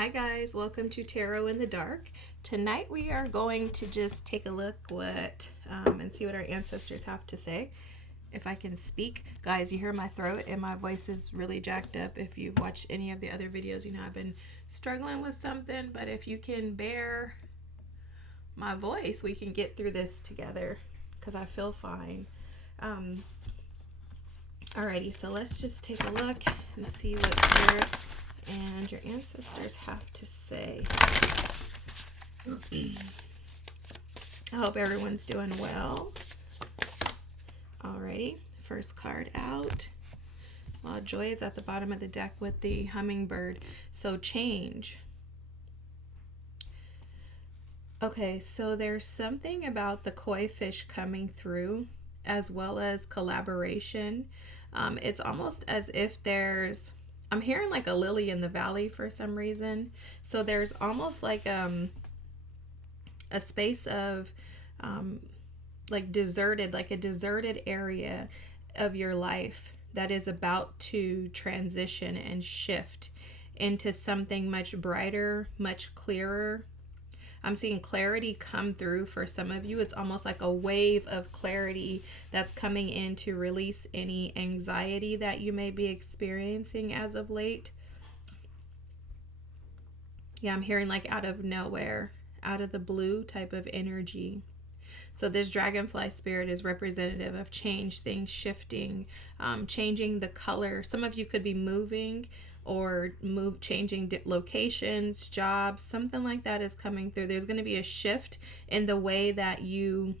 Hi guys, welcome to Tarot in the Dark. Tonight we are going to just take a look and see what our ancestors have to say. If I can speak. Guys, you hear my throat and my voice is really jacked up. If you've watched any of the other videos, you know I've been struggling with something, but if you can bear my voice, we can get through this together because I feel fine. Alrighty, so let's just take a look and see what Spirit and your ancestors have to say. I hope everyone's doing well. Alrighty, first card out. Well, Joy is at the bottom of the deck with the hummingbird. So change. Okay, so there's something about the koi fish coming through as well as collaboration. It's almost as if I'm hearing like a lily in the valley for some reason. So there's almost like a space of like a deserted area of your life that is about to transition and shift into something much brighter, much clearer. I'm seeing clarity come through for some of you. It's almost like a wave of clarity that's coming in to release any anxiety that you may be experiencing as of late. Yeah, I'm hearing like out of nowhere, out of the blue type of energy. So this dragonfly spirit is representative of change, things shifting, changing the color. Some of you could be moving or changing locations, jobs, something like that is coming through. There's going to be a shift in the way that you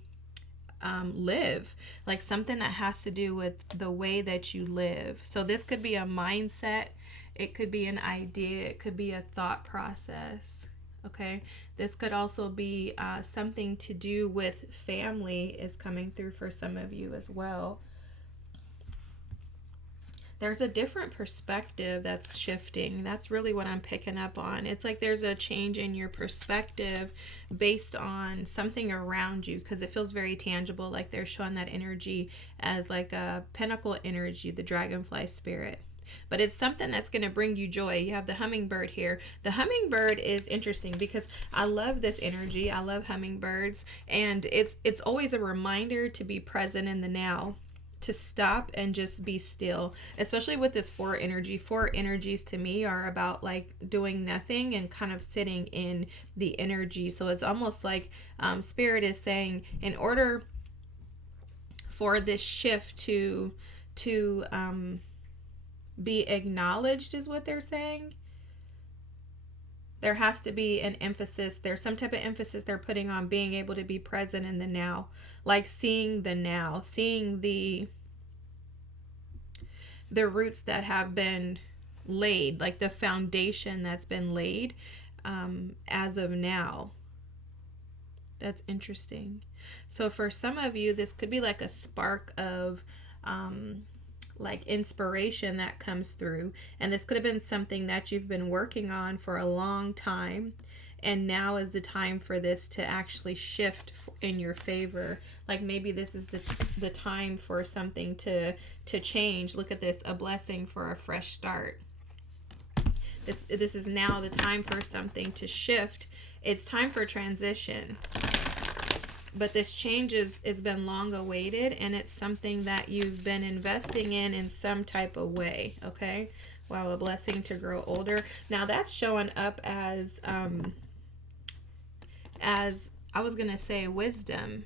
live, like something that has to do with the way that you live. So this could be a mindset, it could be an idea, it could be a thought process. Okay, this could also be something to do with family is coming through for some of you as well. There's a different perspective that's shifting. That's really what I'm picking up on. It's like there's a change in your perspective based on something around you, because it feels very tangible, like they're showing that energy as like a pinnacle energy, the dragonfly spirit. But it's something that's going to bring you joy. You have the hummingbird here. The hummingbird is interesting because I love this energy. I love hummingbirds, and it's always a reminder to be present in the now, to stop and just be still, especially with this four energy. Four energies to me are about like doing nothing and kind of sitting in the energy. So it's almost like Spirit is saying, in order for this shift to be acknowledged, is what they're saying, there has to be an emphasis. There's some type of emphasis they're putting on being able to be present in the now, like seeing the now, seeing the roots that have been laid, like the foundation that's been laid as of now. That's interesting. So for some of you, this could be like a spark of like inspiration that comes through, and this could have been something that you've been working on for a long time, and now is the time for this to actually shift in your favor. Like maybe this is the time for something to change. Look at this, a blessing for a fresh start. This is now the time for something to shift. It's time for transition. But this change has been long awaited, and it's something that you've been investing in some type of way. Okay, wow, a blessing to grow older. Now that's showing up as I was gonna say wisdom,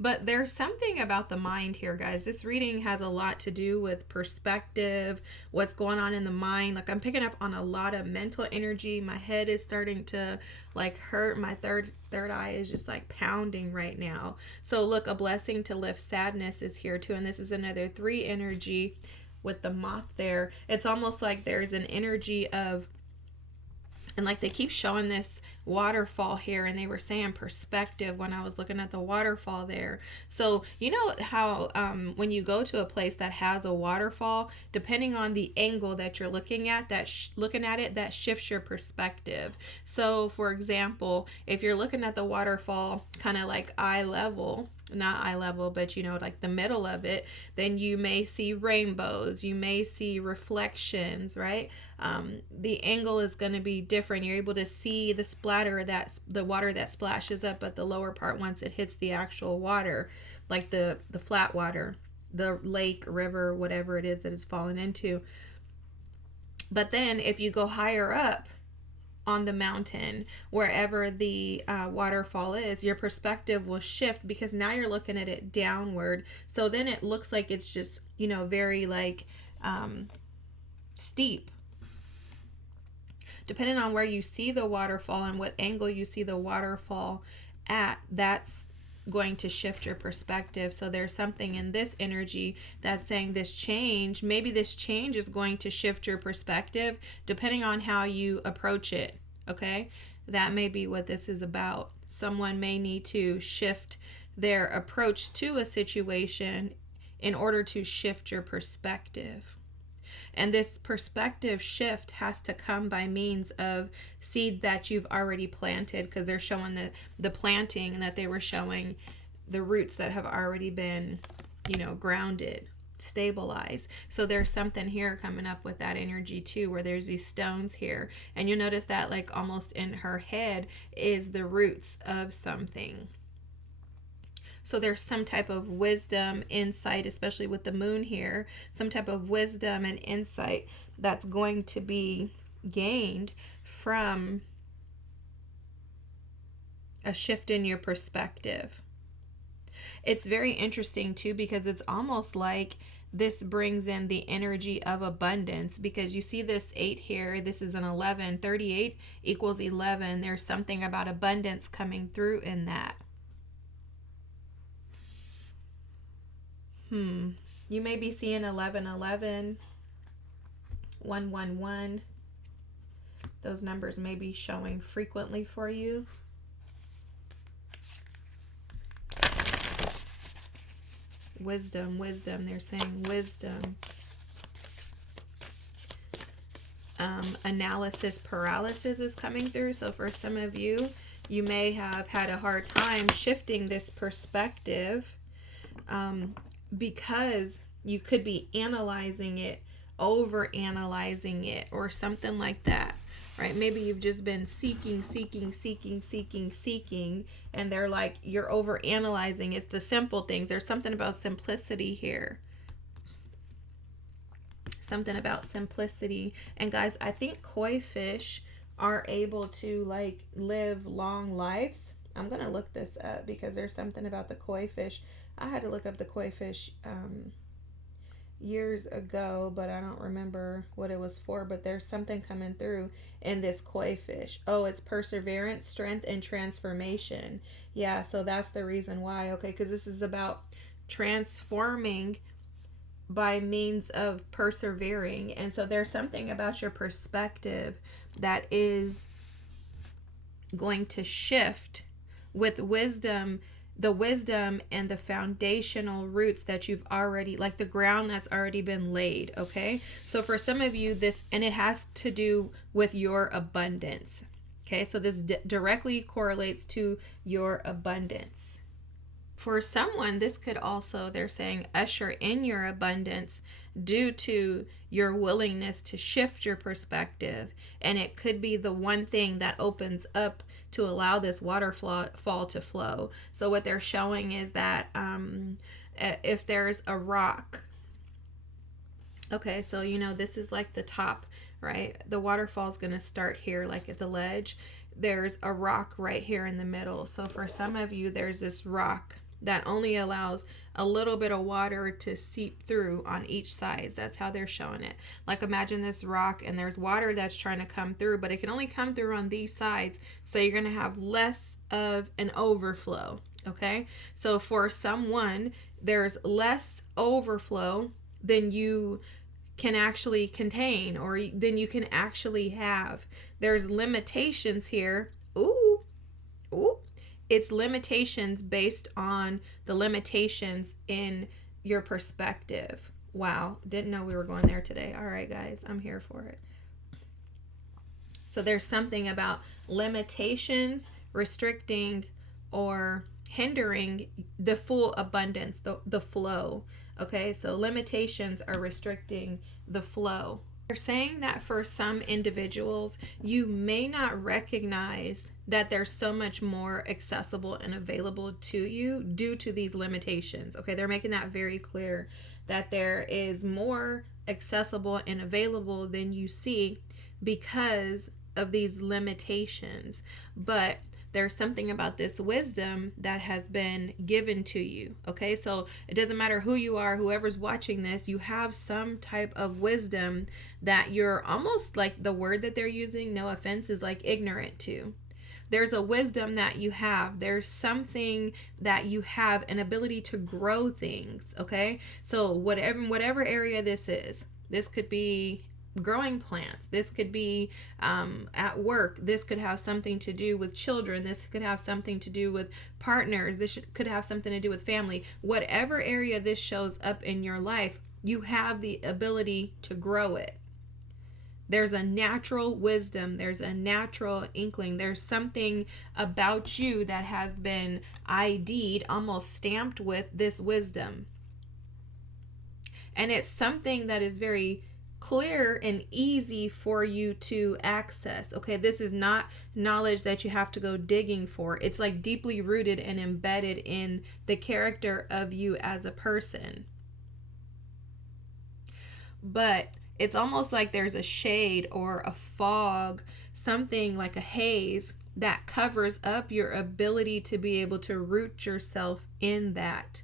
but there's something about the mind here, guys. This reading has a lot to do with perspective, what's going on in the mind. Like I'm picking up on a lot of mental energy. My head is starting to like hurt. My third eye is just like pounding right now. So look, a blessing to lift sadness is here too. And this is another 3 energy with the moth there. It's almost like there's an energy of, and like they keep showing this waterfall here, and they were saying perspective when I was looking at the waterfall there. So you know how when you go to a place that has a waterfall, depending on the angle that you're looking at, that shifts your perspective. So for example, if you're looking at the waterfall kind of like eye level, not eye level, but like the middle of it, then you may see rainbows, you may see reflections, right? The angle is going to be different. You're able to see the splatter, that's the water that splashes up at the lower part once it hits the actual water, like the flat water, the lake, river, whatever it is that it's fallen into. But then if you go higher up on the mountain, wherever the waterfall is, your perspective will shift, because now you're looking at it downward. So then it looks like it's just, very like steep. Depending on where you see the waterfall and what angle you see the waterfall at, that's going to shift your perspective. So there's something in this energy that's saying maybe this change is going to shift your perspective depending on how you approach it. Okay, that may be what this is about. Someone may need to shift their approach to a situation in order to shift your perspective. And this perspective shift has to come by means of seeds that you've already planted, because they're showing the planting, that they were showing the roots that have already been, grounded, stabilized. So there's something here coming up with that energy too, where there's these stones here. And you notice that like almost in her head is the roots of something. So there's some type of wisdom, insight, especially with the moon here, some type of wisdom and insight that's going to be gained from a shift in your perspective. It's very interesting too, because it's almost like this brings in the energy of abundance, because you see this 8 here, this is an 11, 38 equals 11. There's something about abundance coming through in that. You may be seeing 1111, 111. Those numbers may be showing frequently for you. Wisdom. They're saying wisdom. Analysis paralysis is coming through. So for some of you, you may have had a hard time shifting this perspective, because you could be analyzing it, over analyzing it, or something like that, right? Maybe you've just been seeking, and they're like, you're over analyzing. It's the simple things. There's something about simplicity here. Something about simplicity. And guys, I think koi fish are able to like live long lives. I'm gonna look this up, because there's something about the koi fish. I had to look up the koi fish years ago, but I don't remember what it was for. But there's something coming through in this koi fish. Oh, it's perseverance, strength, and transformation. Yeah, so that's the reason why. Okay, because this is about transforming by means of persevering. And so there's something about your perspective that is going to shift with wisdom, the wisdom and the foundational roots that you've already, like the ground that's already been laid. Okay, so for some of you, this, and it has to do with your abundance. Okay, so this directly correlates to your abundance. For someone, this could also, they're saying, usher in your abundance due to your willingness to shift your perspective. And it could be the one thing that opens up to allow this waterfall to flow. So what they're showing is that if there's a rock, okay, so this is like the top, right? The waterfall is going to start here, like at the ledge. There's a rock right here in the middle. So for some of you, there's this rock that only allows a little bit of water to seep through on each side. That's how they're showing it. Like imagine this rock, and there's water that's trying to come through, but it can only come through on these sides. So you're going to have less of an overflow. Okay. So for someone, there's less overflow than you can actually contain, or than you can actually have. There's limitations here. Ooh. It's limitations based on the limitations in your perspective. Wow, didn't know we were going there today. All right, guys, I'm here for it. So there's something about limitations, restricting, or hindering the full abundance, the flow. Okay, so limitations are restricting the flow. They're saying that for some individuals, you may not recognize that there's so much more accessible and available to you due to these limitations. Okay, they're making that very clear, that there is more accessible and available than you see because of these limitations. But there's something about this wisdom that has been given to you. Okay, so it doesn't matter who you are, whoever's watching this, you have some type of wisdom that you're almost, like the word that they're using, no offense, is like ignorant to. There's a wisdom that you have. There's something that you have, an ability to grow things. Okay, so whatever area this is, this could be growing plants, this could be at work, this could have something to do with children, this could have something to do with partners, this could have something to do with family. Whatever area this shows up in your life, you have the ability to grow it. There's a natural wisdom, there's a natural inkling, there's something about you that has been ID'd, almost stamped with this wisdom. And it's something that is very clear and easy for you to access. Okay, this is not knowledge that you have to go digging for. It's like deeply rooted and embedded in the character of you as a person. But it's almost like there's a shade or a fog, something like a haze that covers up your ability to be able to root yourself in that.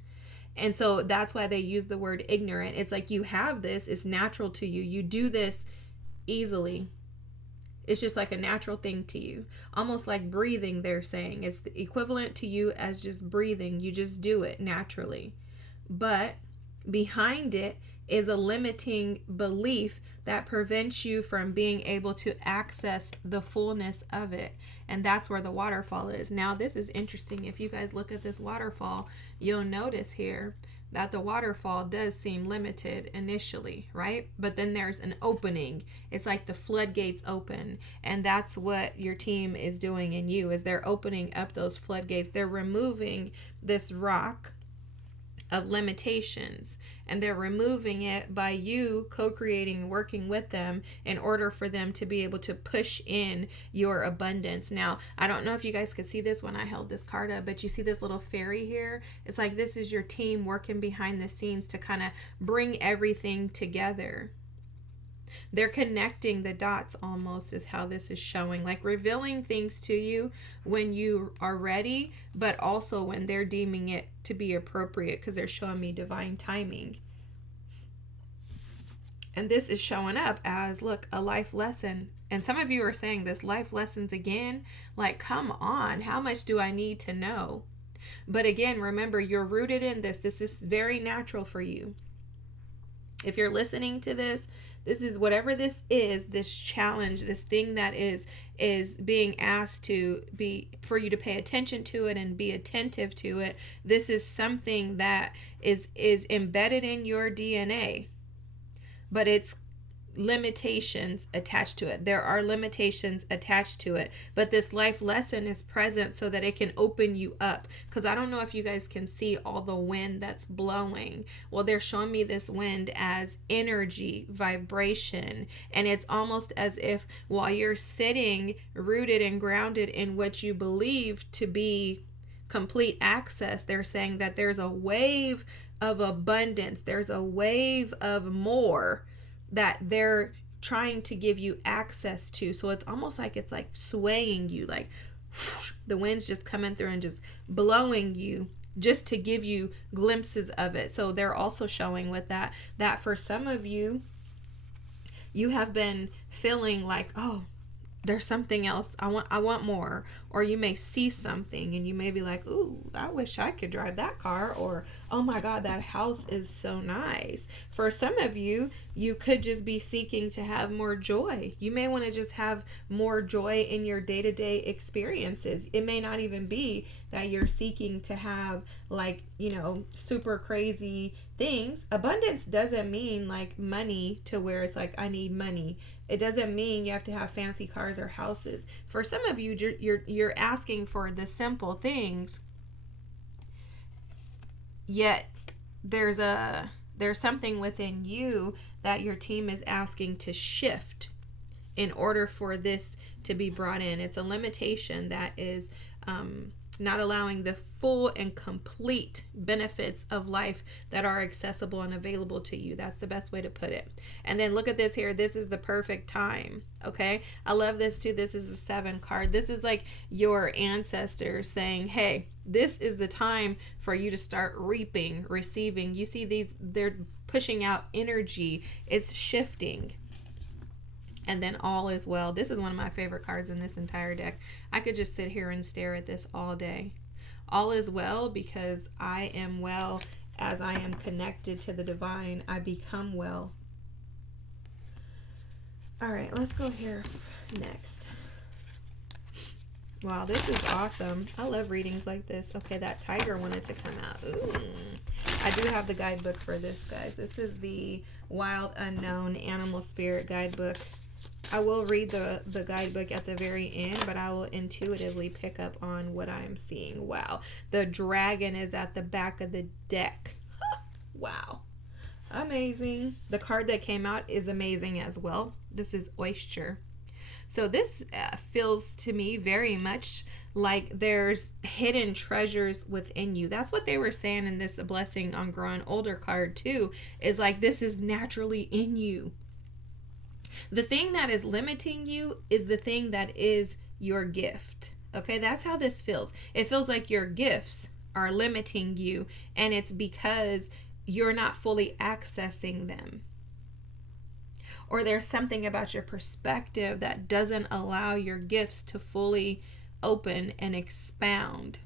And so that's why they use the word ignorant. It's like you have this, it's natural to you. You do this easily. It's just like a natural thing to you. Almost like breathing, they're saying. It's the equivalent to you as just breathing. You just do it naturally. But behind it is a limiting belief that prevents you from being able to access the fullness of it. And that's where the waterfall is. Now, this is interesting. If you guys look at this waterfall, you'll notice here that the waterfall does seem limited initially, right? But then there's an opening. It's like the floodgates open. And that's what your team is doing in you, is they're opening up those floodgates. They're removing this rock of limitations, and they're removing it by you co-creating, working with them in order for them to be able to push in your abundance. Now, I don't know if you guys could see this when I held this card up, but you see this little fairy here? It's like this is your team working behind the scenes to kind of bring everything together. They're connecting the dots almost, is how this is showing, like revealing things to you when you are ready, but also when they're deeming it to be appropriate, because they're showing me divine timing. And this is showing up as, look, a life lesson. And some of you are saying this, life lessons again, like, come on, how much do I need to know? But again, remember, you're rooted in this. This is very natural for you. If you're listening to this, this is whatever this is, this challenge, this thing that is being asked to be, for you to pay attention to it and be attentive to it. This is something that is embedded in your DNA, but it's limitations attached to it. There are limitations attached to it, but this life lesson is present so that it can open you up. Because I don't know if you guys can see all the wind that's blowing. Well, they're showing me this wind as energy, vibration, and it's almost as if while you're sitting rooted and grounded in what you believe to be complete access, they're saying that there's a wave of abundance, there's a wave of more that they're trying to give you access to. So it's almost like it's like swaying you, like whoosh, the wind's just coming through and just blowing you just to give you glimpses of it. So they're also showing with that for some of you, you have been feeling like, oh, there's something else. I want more. Or you may see something and you may be like, ooh, I wish I could drive that car. Or, oh my God, that house is so nice. For some of you, you could just be seeking to have more joy. You may want to just have more joy in your day-to-day experiences. It may not even be that you're seeking to have, like, super crazy things. Abundance doesn't mean like money to where it's like, I need money. It doesn't mean you have to have fancy cars or houses. For some of you, you're asking for the simple things yet there's something within you that your team is asking to shift in order for this to be brought in. It's a limitation that is not allowing the full and complete benefits of life that are accessible and available to you. That's the best way to put it. And then look at this here. This is the perfect time. Okay. I love this too. This is a 7 card. This is like your ancestors saying, hey, this is the time for you to start reaping, receiving. You see these, they're pushing out energy. It's shifting. And then all is well. This is one of my favorite cards in this entire deck. I could just sit here and stare at this all day. All is well because I am well as I am connected to the divine. I become well. All right, let's go here next. Wow, this is awesome. I love readings like this. Okay, that tiger wanted to come out. Ooh. I do have the guidebook for this, guys. This is the Wild Unknown Animal Spirit Guidebook. I will read the guidebook at the very end, but I will intuitively pick up on what I'm seeing. Wow. The dragon is at the back of the deck. Wow. Amazing. The card that came out is amazing as well. This is Oyster. So this feels to me very much like there's hidden treasures within you. That's what they were saying in this Blessing on Growing Older card too, is like this is naturally in you. The thing that is limiting you is the thing that is your gift. Okay, that's how this feels. It feels like your gifts are limiting you, and it's because you're not fully accessing them. Or there's something about your perspective that doesn't allow your gifts to fully open and expound.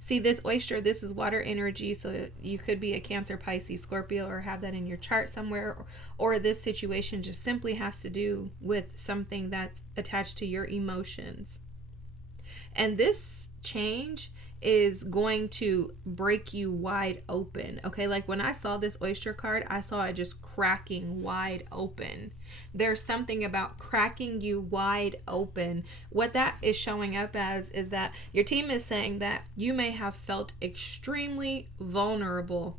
See, this oyster, this is water energy, so you could be a Cancer, Pisces, Scorpio, or have that in your chart somewhere, or this situation just simply has to do with something that's attached to your emotions. And this change is going to break you wide open. Okay, like when I saw this oyster card, I saw it just cracking wide open. There's something about cracking you wide open. What that is showing up as is that your team is saying that you may have felt extremely vulnerable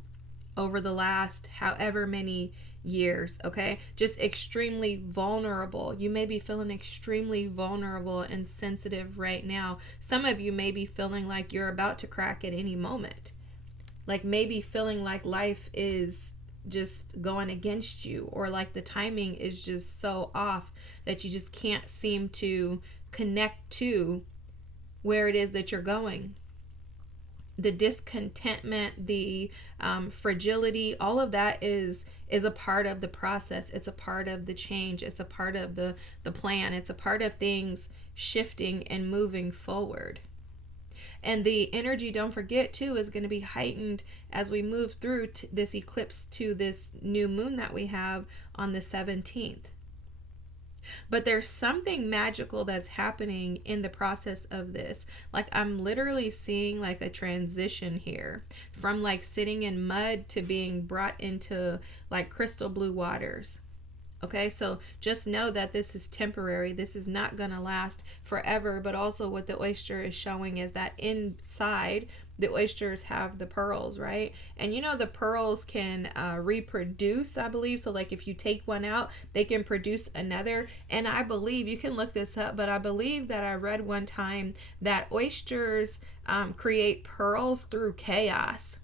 over the last however many years, okay? Just extremely vulnerable. You may be feeling extremely vulnerable and sensitive right now. Some of you may be feeling like you're about to crack at any moment. Like maybe feeling like life is just going against you, or like the timing is just so off that you just can't seem to connect to where it is that you're going. The discontentment, the fragility, all of that is a part of the process. It's a part of the change. It's a part of the plan. It's a part of things shifting and moving forward. And the energy, don't forget too, is going to be heightened as we move through this eclipse to this new moon that we have on the 17th. But there's something magical that's happening in the process of this. Like I'm literally seeing like a transition here from like sitting in mud to being brought into like crystal blue waters. Okay, so just know that this is temporary. This is not going to last forever. But also what the oyster is showing is that inside the oysters have the pearls, right? And you know the pearls can reproduce, I believe. So like if you take one out, they can produce another. And I believe, you can look this up, but I believe that I read one time that oysters create pearls through chaos,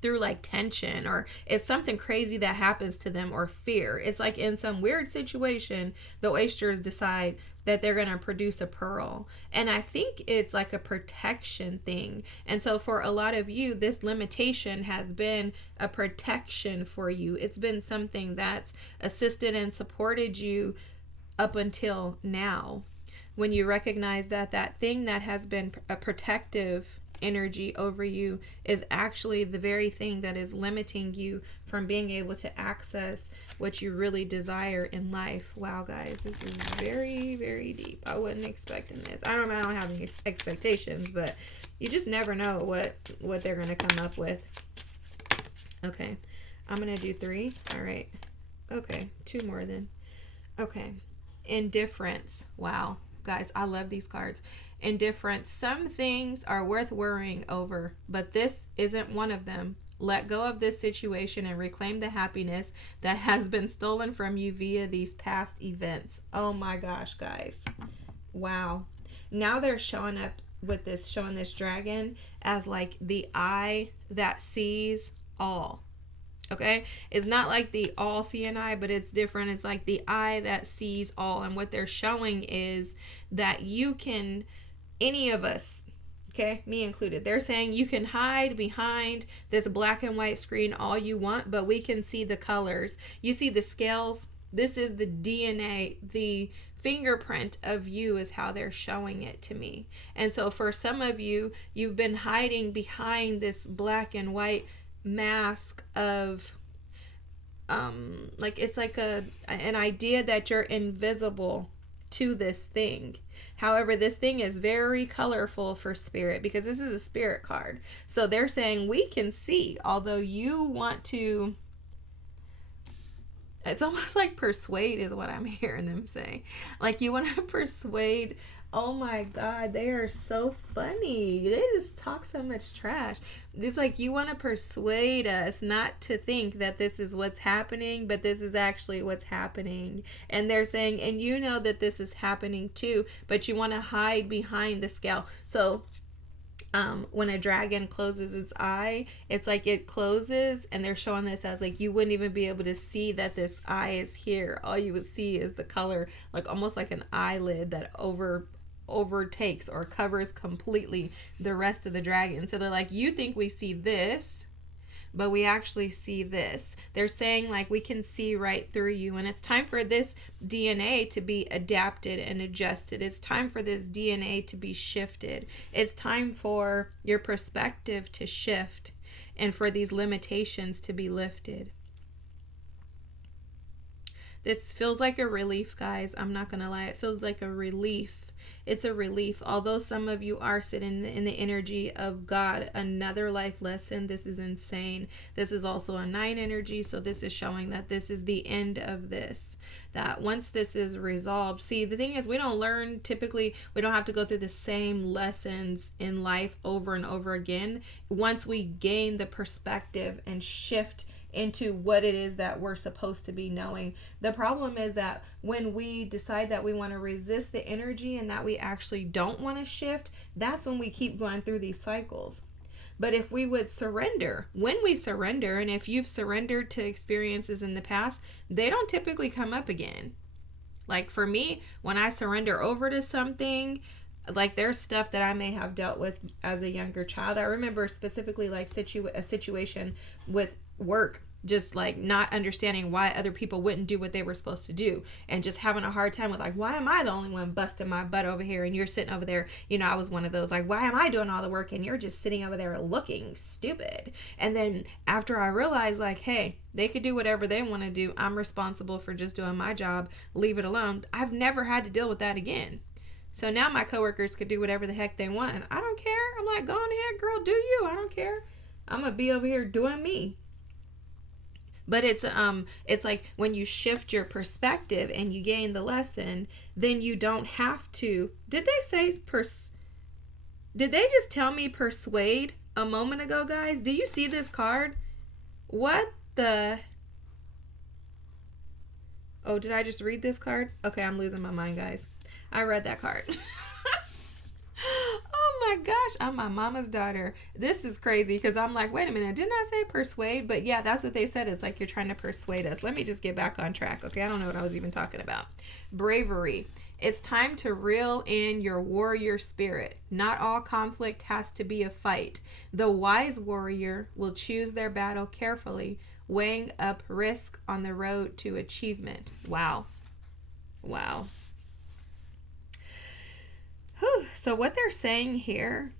through like tension, or it's something crazy that happens to them, or fear. It's like in some weird situation, the oysters decide that they're going to produce a pearl. And I think it's like a protection thing. And so for a lot of you, this limitation has been a protection for you. It's been something that's assisted and supported you up until now. When you recognize that that thing that has been a protective energy over you is actually the very thing that is limiting you from being able to access what you really desire in life. Wow, guys, this is very, very deep. I wasn't expecting this. I don't have any expectations, but you just never know what they're going to come up with. Okay, I'm going to do 3. All right. Okay, 2 more then. Okay, indifference. Wow. guys. I love these cards. Indifference. Some things are worth worrying over, but this isn't one of them. Let go of this situation and reclaim the happiness that has been stolen from you via these past events. Oh my gosh, guys. Wow. Now they're showing up with this, showing this dragon as like the eye that sees all. Okay? It's not like the all seeing eye, but it's different. It's like the eye that sees all. And what they're showing is that you can, any of us, okay, me included, they're saying you can hide behind this black and white screen all you want, but we can see the colors. You see the scales? This is the DNA, the fingerprint of you is how they're showing it to me. And so for some of you, you've been hiding behind this black and white mask of like, it's like an idea that you're invisible to this thing. However, this thing is very colorful for spirit, because this is a spirit card. So they're saying we can see, although you want to, it's almost like persuade is what I'm hearing them say. Like you want to persuade. Oh my God, they are so funny. They just talk so much trash. It's like you want to persuade us not to think that this is what's happening, but this is actually what's happening. And they're saying, and you know that this is happening too, but you want to hide behind the scale. So when a dragon closes its eye, it's like it closes, and they're showing this as like you wouldn't even be able to see that this eye is here. All you would see is the color, like almost like an eyelid that overtakes or covers completely the rest of the dragon. So they're like, you think we see this, but we actually see this. They're saying like we can see right through you, and it's time for this DNA to be adapted and adjusted. It's time for this DNA to be shifted. It's time for your perspective to shift and for these limitations to be lifted. This feels like a relief, guys. I'm not gonna lie, it feels like a relief. It's a relief. Although some of you are sitting in the energy of God, another life lesson. This is insane. This is also a 9 energy. So this is showing that this is the end of this. That once this is resolved. See, the thing is, we don't learn typically, we don't have to go through the same lessons in life over and over again. Once we gain the perspective and shift into what it is that we're supposed to be knowing. The problem is that when we decide that we want to resist the energy and that we actually don't want to shift, that's when we keep going through these cycles. But if we would surrender, when we surrender, and if you've surrendered to experiences in the past, they don't typically come up again. Like for me, when I surrender over to something, like there's stuff that I may have dealt with as a younger child. I remember specifically like a situation with work, just like not understanding why other people wouldn't do what they were supposed to do, and just having a hard time with like, why am I the only one busting my butt over here and you're sitting over there? You know, I was one of those, like, why am I doing all the work and you're just sitting over there looking stupid? And then after I realized like, hey, they could do whatever they want to do, I'm responsible for just doing my job, leave it alone. I've never had to deal with that again. So now my coworkers could do whatever the heck they want, and I don't care. I'm like, go on ahead, girl, do you. I don't care. I'm gonna be over here doing me. But it's like when you shift your perspective and you gain the lesson, then you don't have to. Did they say Did they just tell me persuade a moment ago, guys? Do you see this card? What the? Oh, did I just read this card? Okay, I'm losing my mind, guys. I read that card. Oh my gosh, I'm my mama's daughter. This is crazy because I'm like, wait a minute, didn't I say persuade? But yeah, that's what they said. It's like you're trying to persuade us. Let me just get back on track. Okay, I don't know what I was even talking about. Bravery. It's time to reel in your warrior spirit. Not all conflict has to be a fight. The wise warrior will choose their battle carefully, weighing up risk on the road to achievement. Wow. Wow. Whew. So what they're saying here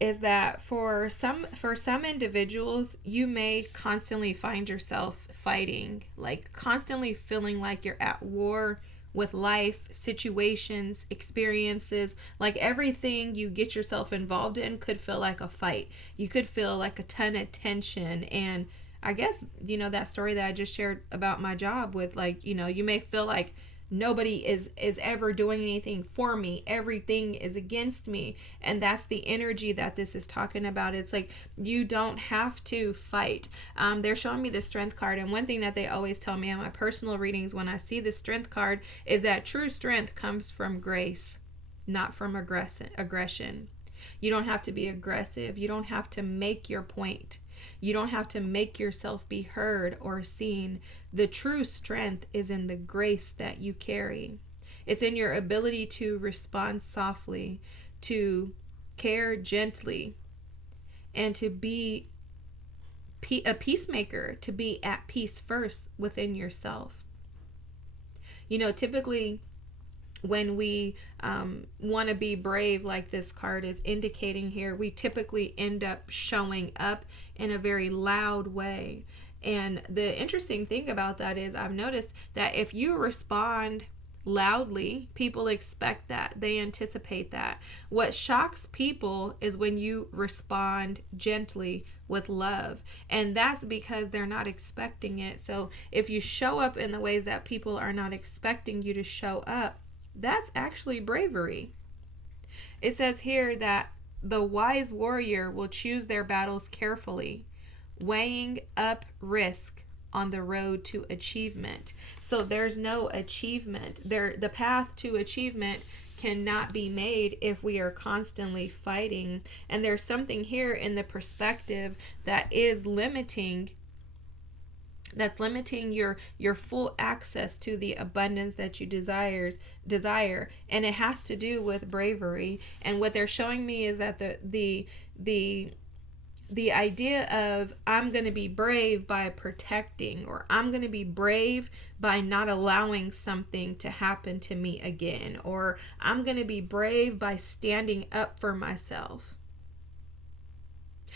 is that for some individuals, you may constantly find yourself fighting, like constantly feeling like you're at war with life, situations, experiences. Like everything you get yourself involved in could feel like a fight. You could feel like a ton of tension. And I guess, you know, that story that I just shared about my job with, like, you know, you may feel like Nobody is ever doing anything for me. Everything is against me. And that's the energy that this is talking about. It's like you don't have to fight. They're showing me the strength card, and one thing that they always tell me in my personal readings when I see the strength card is that true strength comes from grace, not from aggression. You don't have to be aggressive. You don't have to make your point. You don't have to make yourself be heard or seen. The true strength is in the grace that you carry. It's in your ability to respond softly, to care gently, and to be a peacemaker, to be at peace first within yourself. You know, typically when we want to be brave, like this card is indicating here, we typically end up showing up in a very loud way. And the interesting thing about that is I've noticed that if you respond loudly, people expect that. They anticipate that. What shocks people is when you respond gently with love. And that's because they're not expecting it. So if you show up in the ways that people are not expecting you to show up, that's actually bravery. It says here that the wise warrior will choose their battles carefully, weighing up risk on the road to achievement. So there's no achievement. The path to achievement cannot be made if we are constantly fighting. And there's something here in the perspective that is limiting, that's limiting your full access to the abundance that you desire, and it has to do with bravery. And what they're showing me is that the idea of I'm going to be brave by protecting, or I'm going to be brave by not allowing something to happen to me again, or I'm going to be brave by standing up for myself.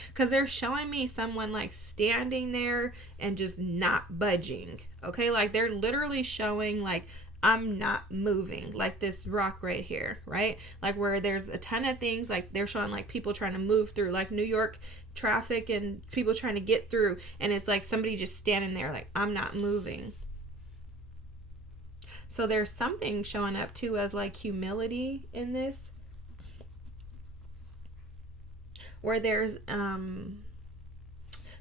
Because they're showing me someone like standing there and just not budging. Okay, like they're literally showing like I'm not moving, like this rock right here, right? Like where there's a ton of things, like they're showing like people trying to move through, like New York traffic and people trying to get through, and it's like somebody just standing there like I'm not moving. So there's something showing up too as like humility in this, where there's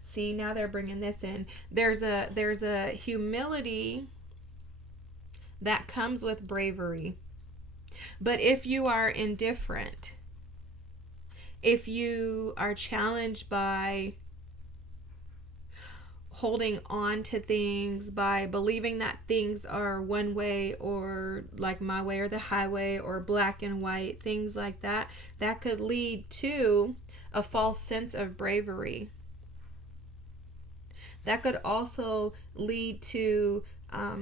see, now they're bringing this in. There's a humility that comes with bravery. But if you are indifferent, if you are challenged by holding on to things, by believing that things are one way, or like my way or the highway, or black and white, things like that, that could lead to a false sense of bravery. That could also lead to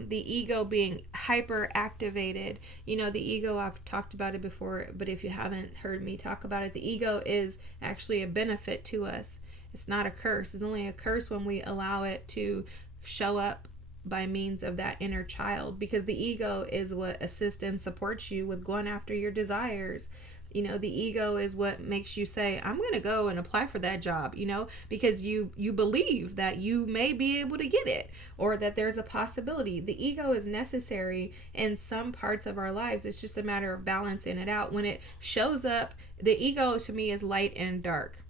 the ego being hyper activated. You know, the ego, I've talked about it before, but if you haven't heard me talk about it, the ego is actually a benefit to us. It's not a curse. It's only a curse when we allow it to show up by means of that inner child, because the ego is what assists and supports you with going after your desires. You know, the ego is what makes you say, I'm going to go and apply for that job, you know, because you believe that you may be able to get it, or that there's a possibility. The ego is necessary in some parts of our lives. It's just a matter of balancing it out. When it shows up, the ego to me is light and dark,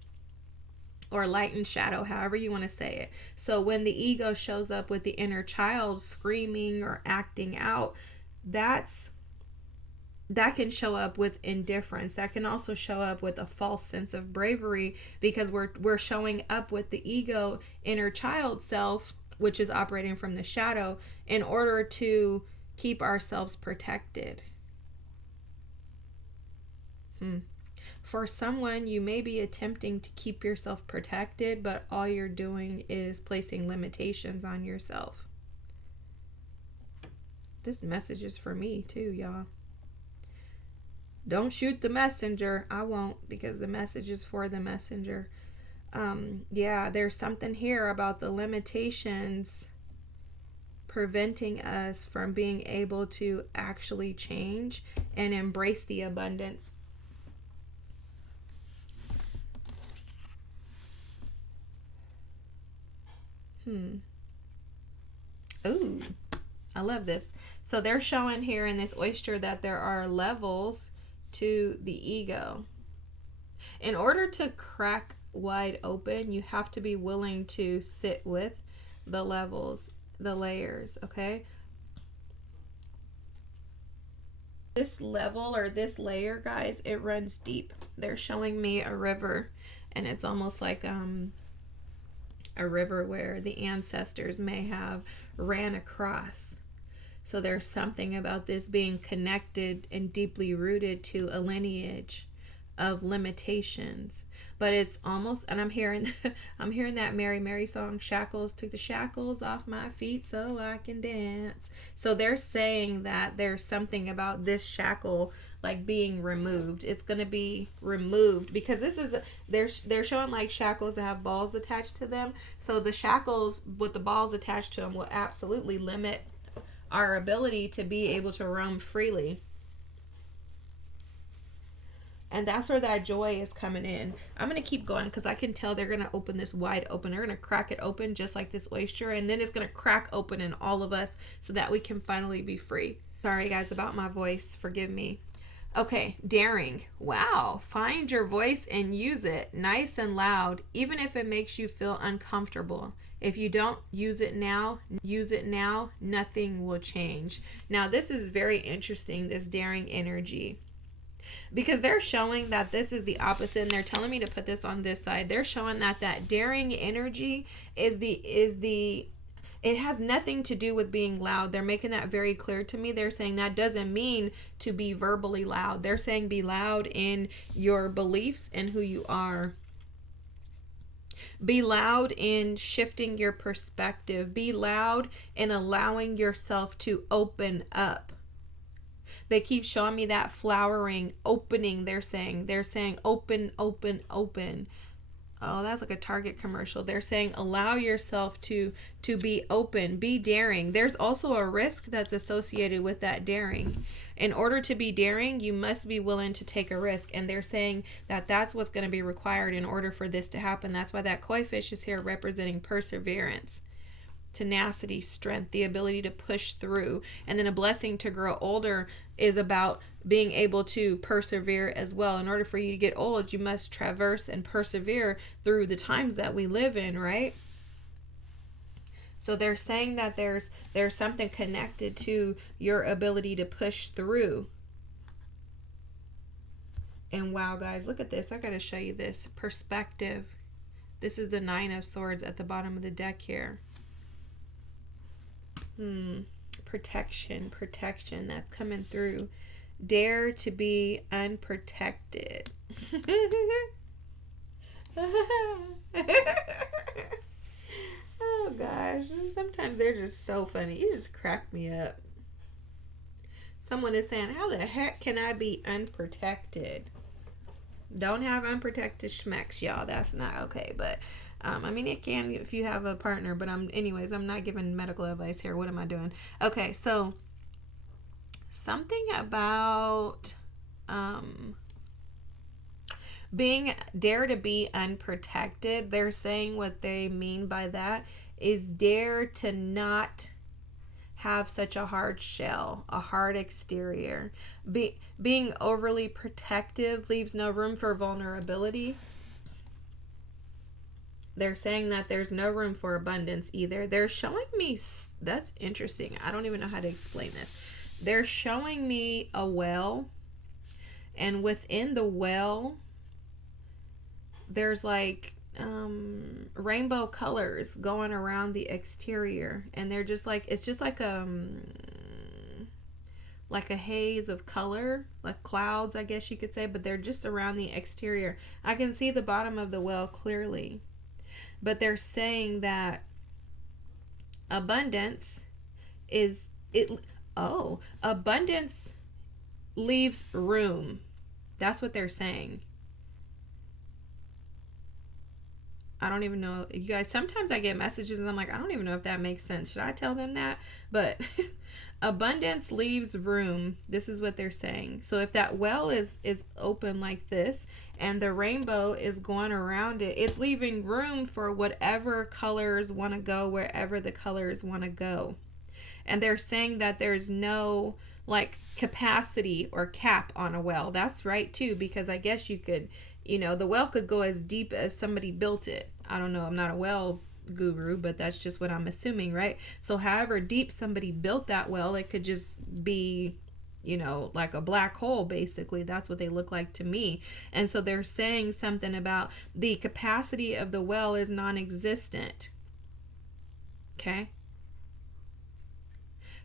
or light and shadow, however you want to say it. So when the ego shows up with the inner child screaming or acting out, that can show up with indifference. That can also show up with a false sense of bravery, because we're showing up with the ego inner child self, which is operating from the shadow, in order to keep ourselves protected. For someone, you may be attempting to keep yourself protected, but all you're doing is placing limitations on yourself. This message is for me too, y'all. Don't shoot the messenger. I won't, because the message is for the messenger. Yeah, there's something here about the limitations preventing us from being able to actually change and embrace the abundance. Ooh, I love this. So they're showing here in this oyster that there are levels to the ego. In order to crack wide open, you have to be willing to sit with the levels, the layers, okay? This level or this layer, guys, it runs deep. They're showing me a river, and it's almost like a river where the ancestors may have ran across. So there's something about this being connected and deeply rooted to a lineage of limitations. But it's almost, and I'm hearing that Mary Mary song, shackles, took the shackles off my feet so I can dance. So they're saying that there's something about this shackle like being removed. It's going to be removed because this is they're showing like shackles that have balls attached to them. So the shackles with the balls attached to them will absolutely limit our ability to be able to roam freely. And that's where that joy is coming in. I'm going to keep going because I can tell they're going to open this wide open. They're going to crack it open just like this oyster. And then it's going to crack open in all of us so that we can finally be free. Sorry, guys, about my voice. Forgive me. Okay, daring. Wow. Find your voice and use it nice and loud, even if it makes you feel uncomfortable. If you don't use it now, nothing will change. Now, this is very interesting, this daring energy. Because they're showing that this is the opposite, and they're telling me to put this on this side. They're showing that daring energy is it has nothing to do with being loud. They're making that very clear to me. They're saying that doesn't mean to be verbally loud. They're saying be loud in your beliefs and who you are. Be loud in shifting your perspective. Be loud in allowing yourself to open up. They keep showing me that flowering, opening. They're saying open, open, open. Oh, that's like a Target commercial. They're saying allow yourself to be open, be daring. There's also a risk that's associated with that daring. In order to be daring, you must be willing to take a risk. And they're saying that that's what's going to be required in order for this to happen. That's why that koi fish is here representing perseverance, tenacity, strength, the ability to push through. And then a blessing to grow older is about being able to persevere as well. In order for you to get old, you must traverse and persevere through the times that we live in, right? So they're saying that there's something connected to your ability to push through. And wow, guys, look at this. I got to show you this perspective. This is the 9 of Swords at the bottom of the deck here. Protection, that's coming through. Dare to be unprotected. Oh gosh, sometimes they're just so funny. You just crack me up. Someone is saying, how the heck can I be unprotected? Don't have unprotected schmecks, y'all. That's not okay. But I mean, it can if you have a partner, but I'm not giving medical advice here. What am I doing? Okay, so something about dare to be unprotected. They're saying what they mean by that is dare to not have such a hard shell, a hard exterior. Being overly protective leaves no room for vulnerability. They're saying that there's no room for abundance either. They're showing me, that's interesting. I don't even know how to explain this. They're showing me a well, and within the well, there's like rainbow colors going around the exterior, and they're just like, it's just like a haze of color, like clouds, I guess you could say, but they're just around the exterior. I can see the bottom of the well clearly. But they're saying that abundance abundance leaves room. That's what they're saying. I don't even know, you guys, sometimes I get messages and I'm like, I don't even know if that makes sense. Should I tell them that? But abundance leaves room. This is what they're saying. So if that well is open like this and the rainbow is going around it, it's leaving room for whatever colors want to go wherever the colors want to go. And they're saying that there's no like capacity or cap on a well. That's right too, because I guess you could, the well could go as deep as somebody built it. I don't know, I'm not a well guru, but that's just what I'm assuming, right? So however deep somebody built that well, it could just be, like a black hole, basically. That's what they look like to me. And so they're saying something about the capacity of the well is non-existent. Okay.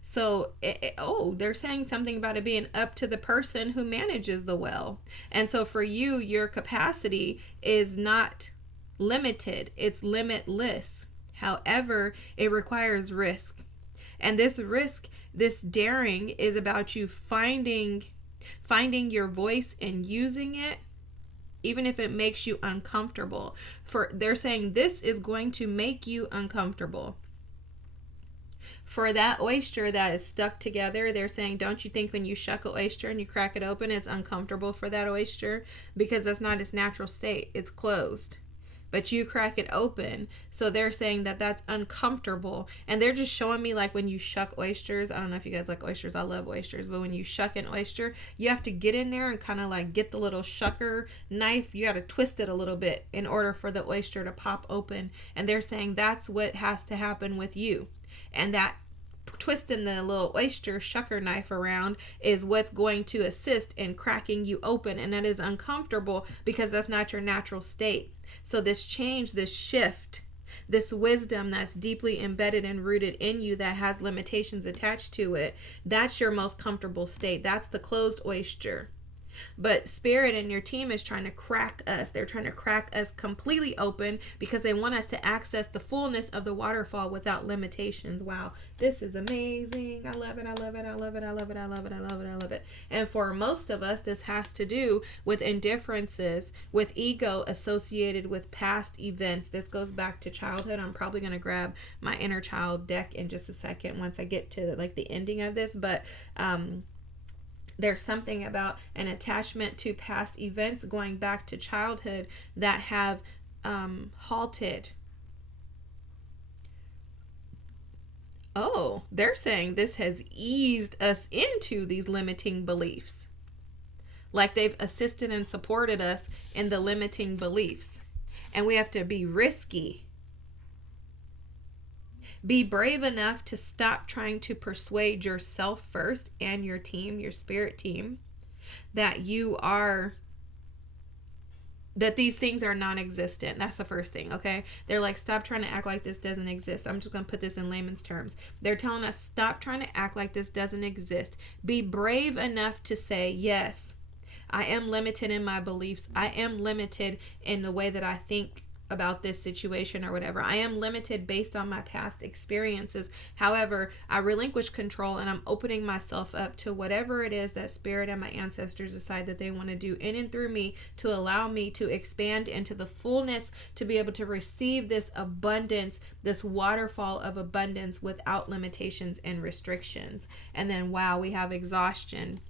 So, they're saying something about it being up to the person who manages the well. And so for you, your capacity is not limited, it's limitless. However, it requires risk. And this risk, this daring, is about you finding your voice and using it, even if it makes you uncomfortable. They're saying this is going to make you uncomfortable. For that oyster that is stuck together, they're saying, don't you think when you shuck an oyster and you crack it open, it's uncomfortable for that oyster? Because that's not its natural state. It's closed. But you crack it open. So they're saying that that's uncomfortable. And they're just showing me like when you shuck oysters. I don't know if you guys like oysters. I love oysters. But when you shuck an oyster, you have to get in there and kind of like get the little shucker knife. You got to twist it a little bit in order for the oyster to pop open. And they're saying that's what has to happen with you. And that twisting the little oyster shucker knife around is what's going to assist in cracking you open. And that is uncomfortable because that's not your natural state. So this change, this shift, this wisdom that's deeply embedded and rooted in you that has limitations attached to it, that's your most comfortable state. That's the closed oyster. But Spirit and your team is trying to crack us. They're trying to crack us completely open because they want us to access the fullness of the waterfall without limitations. Wow, this is amazing. I love it. I love it. I love it. I love it. I love it. I love it. I love it. And for most of us, this has to do with indifferences, with ego associated with past events. This goes back to childhood. I'm probably going to grab my inner child deck in just a second once I get to like the ending of this. But there's something about an attachment to past events going back to childhood that have halted. Oh, they're saying this has eased us into these limiting beliefs. Like they've assisted and supported us in the limiting beliefs. And we have to be risky. Be brave enough to stop trying to persuade yourself first and your team, your spirit team, that these things are non-existent. That's the first thing, okay? They're like, stop trying to act like this doesn't exist. I'm just going to put this in layman's terms. They're telling us, stop trying to act like this doesn't exist. Be brave enough to say, yes, I am limited in my beliefs. I am limited in the way that I think about this situation or whatever. I am limited based on my past experiences. However, I relinquish control and I'm opening myself up to whatever it is that Spirit and my ancestors decide that they want to do in and through me to allow me to expand into the fullness, to be able to receive this abundance, this waterfall of abundance without limitations and restrictions. And then, wow, we have exhaustion.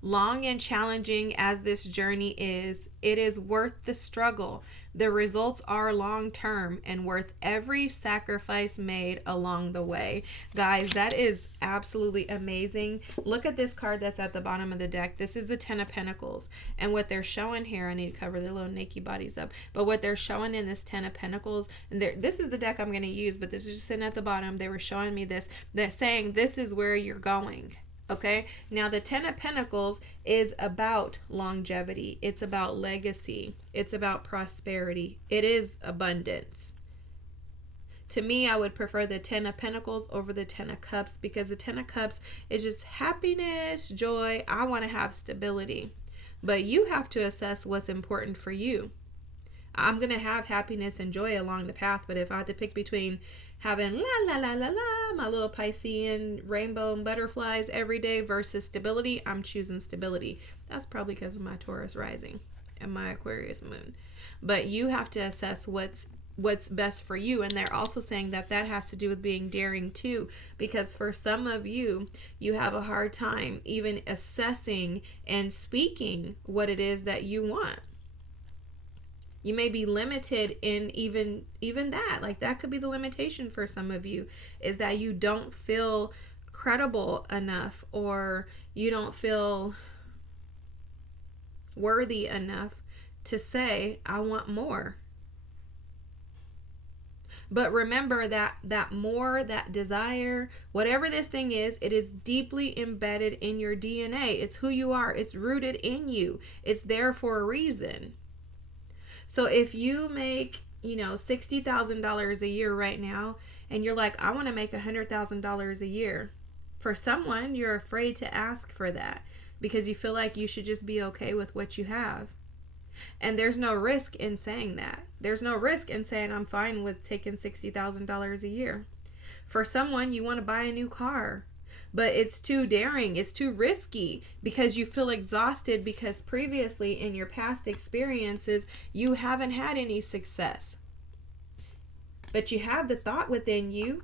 Long and challenging as this journey is, it is worth the struggle. The results are long-term and worth every sacrifice made along the way. Guys, that is absolutely amazing. Look at this card that's at the bottom of the deck. This is the Ten of Pentacles. And what they're showing here, I need to cover their little naked bodies up, but what they're showing in this Ten of Pentacles, and this is the deck I'm going to use, but this is just sitting at the bottom. They were showing me this. They're saying this is where you're going. Okay, now the Ten of Pentacles is about longevity. It's about legacy. It's about prosperity. It is abundance. To me, I would prefer the Ten of Pentacles over the Ten of Cups because the Ten of Cups is just happiness, joy. I want to have stability. But you have to assess what's important for you. I'm going to have happiness and joy along the path, but if I had to pick between having la la la la la, my little Piscean rainbow and butterflies every day versus stability, I'm choosing stability. That's probably because of my Taurus rising and my Aquarius moon. But you have to assess what's best for you. And they're also saying that has to do with being daring too, because for some of you, you have a hard time even assessing and speaking what it is that you want. You may be limited in even that. Like that could be the limitation for some of you, is that you don't feel credible enough, or you don't feel worthy enough to say, I want more. But remember that more, that desire, whatever this thing is, it is deeply embedded in your DNA. It's who you are. It's rooted in you. It's there for a reason. So if you make, $60,000 a year right now, and you're like, I want to make $100,000 a year. For someone, you're afraid to ask for that because you feel like you should just be okay with what you have. And there's no risk in saying that. There's no risk in saying I'm fine with taking $60,000 a year. For someone, you want to buy a new car, but it's too daring. It's too risky because you feel exhausted because previously in your past experiences, you haven't had any success. But you have the thought within you.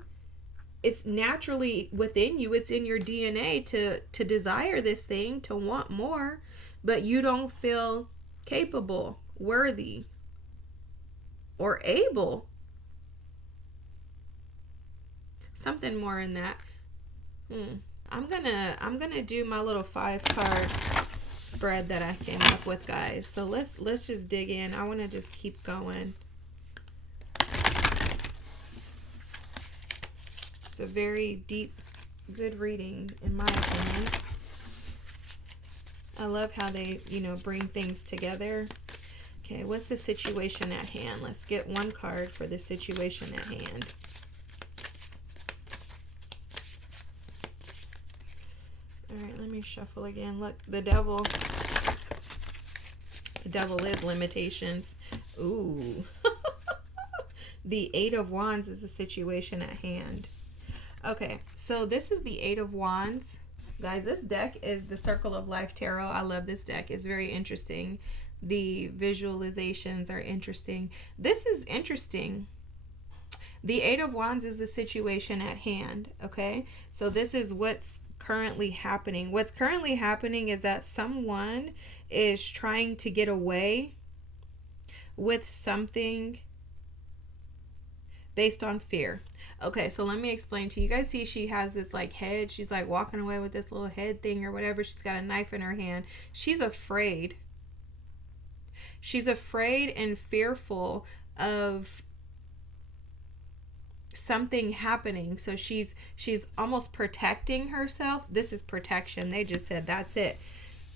It's naturally within you. It's in your DNA to desire this thing, to want more, but you don't feel capable, worthy, or able. Something more in that. I'm gonna do my little 5-card spread that I came up with, guys. So let's just dig in. I want to just keep going. It's a very deep, good reading, in my opinion. I love how they, bring things together. Okay, what's the situation at hand? Let's get one card for the situation at hand. All right, let me shuffle again. Look, the devil. The devil is limitations. Ooh. The 8 of Wands is the situation at hand. Okay, so this is the 8 of Wands. Guys, this deck is the Circle of Life Tarot. I love this deck. It's very interesting. The visualizations are interesting. This is interesting. The 8 of Wands is the situation at hand, okay? So this is what's currently happening. What's currently happening is that someone is trying to get away with something based on fear. Okay, so let me explain to you. You guys see she has this like head. She's like walking away with this little head thing or whatever. She's got a knife in her hand. She's afraid. She's afraid and fearful of something happening. So she's almost protecting herself. This is protection. They just said that's it.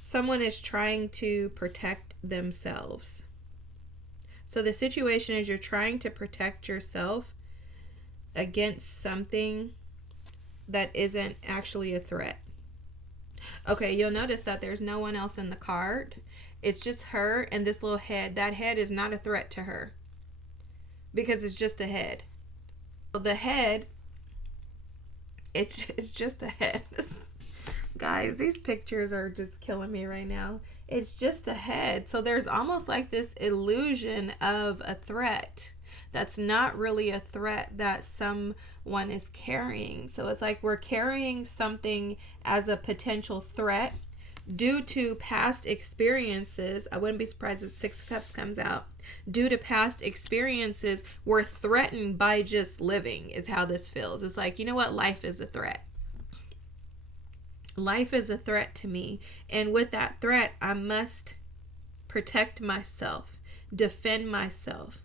Someone is trying to protect themselves. So the situation is you're trying to protect yourself against something that isn't actually a threat. Okay, you'll notice that there's no one else in the card. It's just her and this little head. That head is not a threat to her because it's just a head. The head, it's just a head. Guys, these pictures are just killing me right now. It's just a head. So there's almost like this illusion of a threat that's not really a threat that someone is carrying. So it's like we're carrying something as a potential threat due to past experiences. I wouldn't be surprised if 6 of Cups comes out. Due to past experiences, we're threatened by just living is how this feels. It's like, you know what? Life is a threat. Life is a threat to me. And with that threat, I must protect myself, defend myself.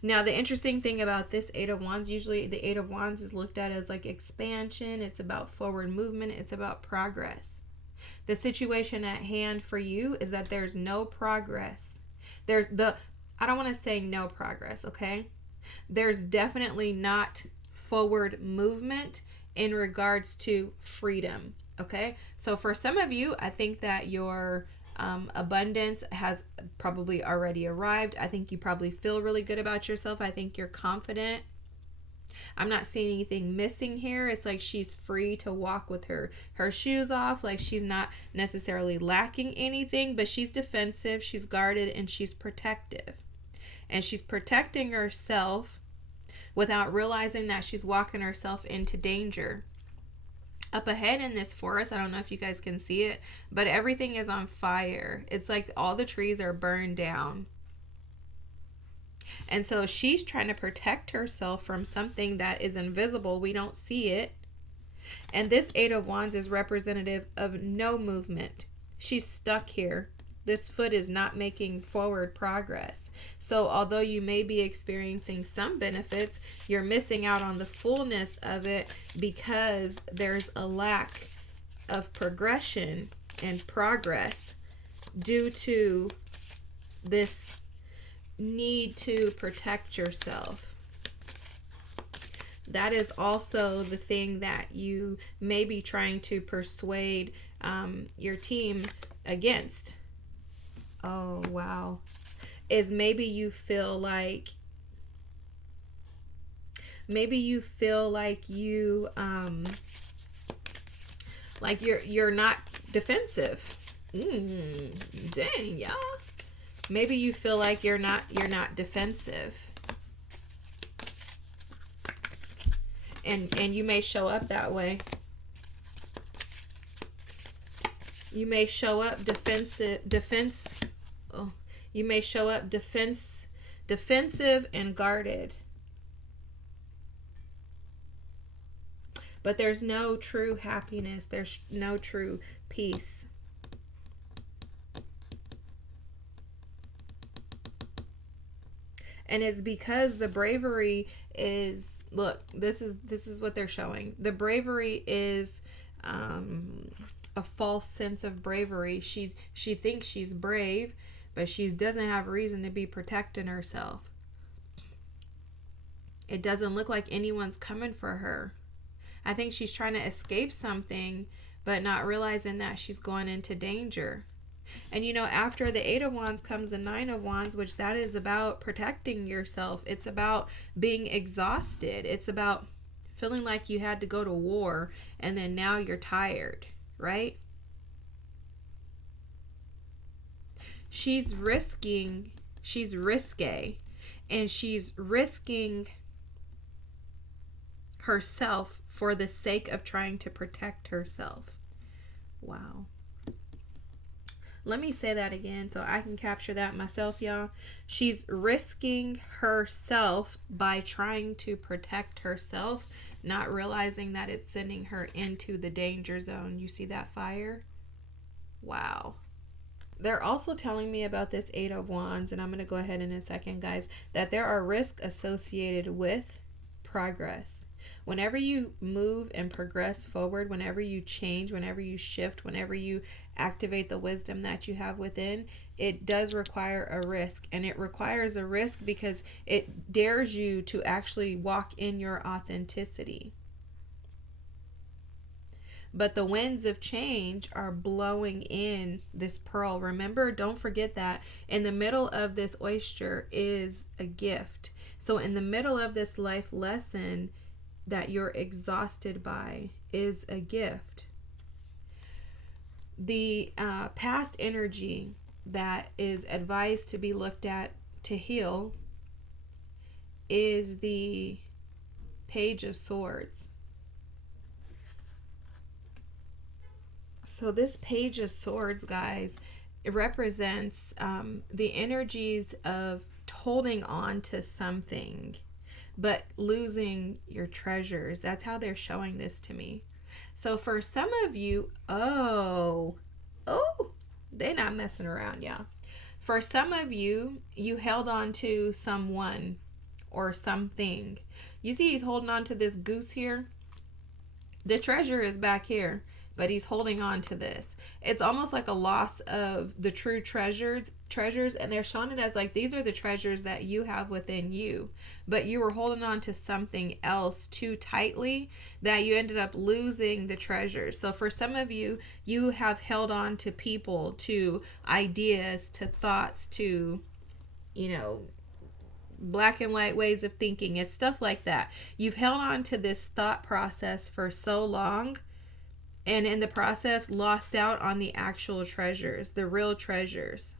Now, the interesting thing about this 8 of Wands, usually the 8 of Wands is looked at as like expansion. It's about forward movement. It's about progress. The situation at hand for you is that there's no progress. I don't want to say no progress, okay? There's definitely not forward movement in regards to freedom, okay? So for some of you, I think that your abundance has probably already arrived. I think you probably feel really good about yourself. I think you're confident. I'm not seeing anything missing here. It's like she's free to walk with her shoes off. Like she's not necessarily lacking anything, but she's defensive, she's guarded, and she's protective. And she's protecting herself without realizing that she's walking herself into danger. Up ahead in this forest, I don't know if you guys can see it, but everything is on fire. It's like all the trees are burned down. And so she's trying to protect herself from something that is invisible. We don't see it. And this Eight of Wands is representative of no movement. She's stuck here. This foot is not making forward progress. So although you may be experiencing some benefits, you're missing out on the fullness of it because there's a lack of progression and progress due to this need to protect yourself. That is also the thing that you may be trying to persuade your team against. Oh, wow. Is maybe you feel like you like you're not defensive. Dang, y'all. Maybe you feel like you're not defensive. And you may show up that way. You may show up defensive and guarded. But there's no true happiness. There's no true peace. And it's because the bravery is, look, this is what they're showing. The bravery is a false sense of bravery. She thinks she's brave, but she doesn't have reason to be protecting herself. It doesn't look like anyone's coming for her. I think she's trying to escape something, but not realizing that she's going into danger. And you know, after the Eight of Wands comes the Nine of Wands, which that is about protecting yourself. It's about being exhausted. It's about feeling like you had to go to war and then now you're tired, right? She's risky, and she's risking herself for the sake of trying to protect herself. Wow. Let me say that again so I can capture that myself, y'all. She's risking herself by trying to protect herself, not realizing that it's sending her into the danger zone. You see that fire? Wow. They're also telling me about this Eight of Wands, and I'm going to go ahead in a second, guys, that there are risks associated with progress. Whenever you move and progress forward, whenever you change, whenever you shift, whenever you activate the wisdom that you have within, it does require a risk. And it requires a risk because it dares you to actually walk in your authenticity. But the winds of change are blowing in this pearl. Remember, don't forget that in the middle of this oyster is a gift. So in the middle of this life lesson that you're exhausted by is a gift. The past energy that is advised to be looked at to heal is the Page of Swords. So this Page of Swords, guys, it represents the energies of holding on to something but losing your treasures. That's how they're showing this to me. So for some of you, they're not messing around, y'all. For some of you, you held on to someone or something. You see he's holding on to this goose here. The treasure is back here, but he's holding on to this. It's almost like a loss of the true treasures, and they're showing it as like these are the treasures that you have within you, but you were holding on to something else too tightly that you ended up losing the treasures. So for some of you, you have held on to people, to ideas, to thoughts, to, black and white ways of thinking. It's stuff like that. You've held on to this thought process for so long, and in the process lost out on the actual treasures, the real treasures.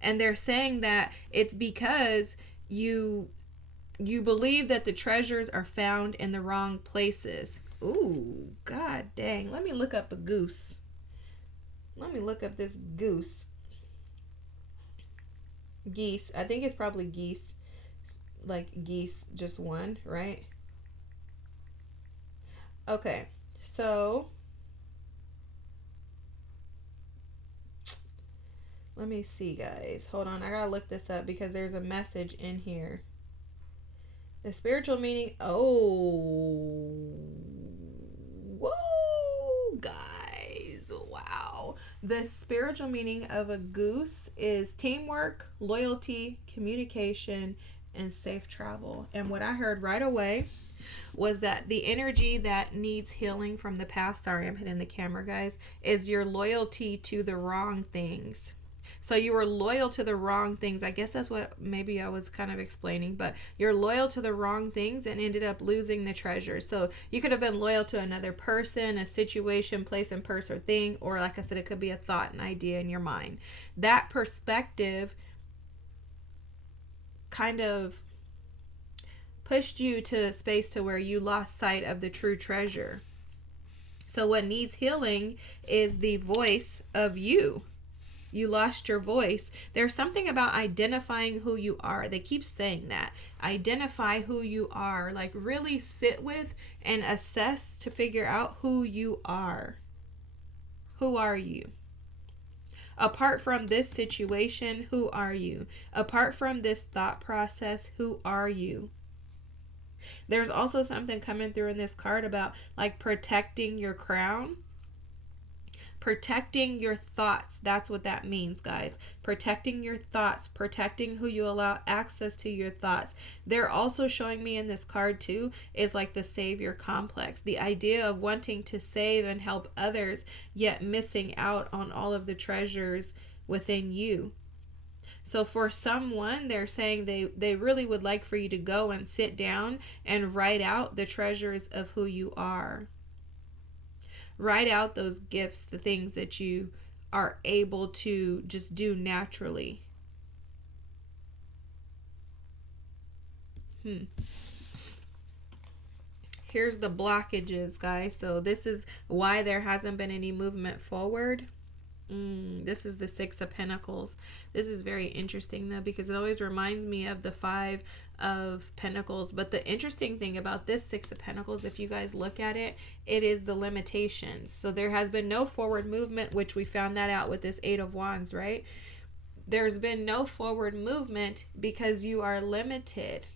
And they're saying that it's because you believe that the treasures are found in the wrong places. Ooh, god dang. Let me look up a goose. Let me look up this goose. Geese. I think it's probably geese. Like geese, just one, right? Okay. So let me see, guys. Hold on. I gotta look this up because there's a message in here. The spiritual meaning. Oh. Whoa, guys. Wow. The spiritual meaning of a goose is teamwork, loyalty, communication, and safe travel. And what I heard right away was that the energy that needs healing from the past, sorry, I'm hitting the camera, guys, is your loyalty to the wrong things. So you were loyal to the wrong things. I guess that's what maybe I was kind of explaining, but you're loyal to the wrong things and ended up losing the treasure. So you could have been loyal to another person, a situation, place, and person or thing, or like I said, it could be a thought and idea in your mind. That perspective kind of pushed you to a space to where you lost sight of the true treasure. So what needs healing is the voice of you. You lost your voice. There's something about identifying who you are. They keep saying that. Identify who you are. Like really sit with and assess to figure out who you are. Who are you? Apart from this situation, who are you? Apart from this thought process, who are you? There's also something coming through in this card about like protecting your crown. Protecting your thoughts. That's what that means, guys. Protecting your thoughts, protecting who you allow access to your thoughts. They're also showing me in this card too is like the savior complex. The idea of wanting to save and help others, yet missing out on all of the treasures within you. So for someone, they're saying they really would like for you to go and sit down and write out the treasures of who you are. Write out those gifts, the things that you are able to just do naturally. Here's the blockages, guys. So this is why there hasn't been any movement forward. This is the Six of Pentacles. This is very interesting though, because it always reminds me of the Five of Pentacles. But the interesting thing about this Six of Pentacles, if you guys look at it, it is the limitations. So there has been no forward movement, which we found that out with this Eight of Wands, right? There's been no forward movement because you are limited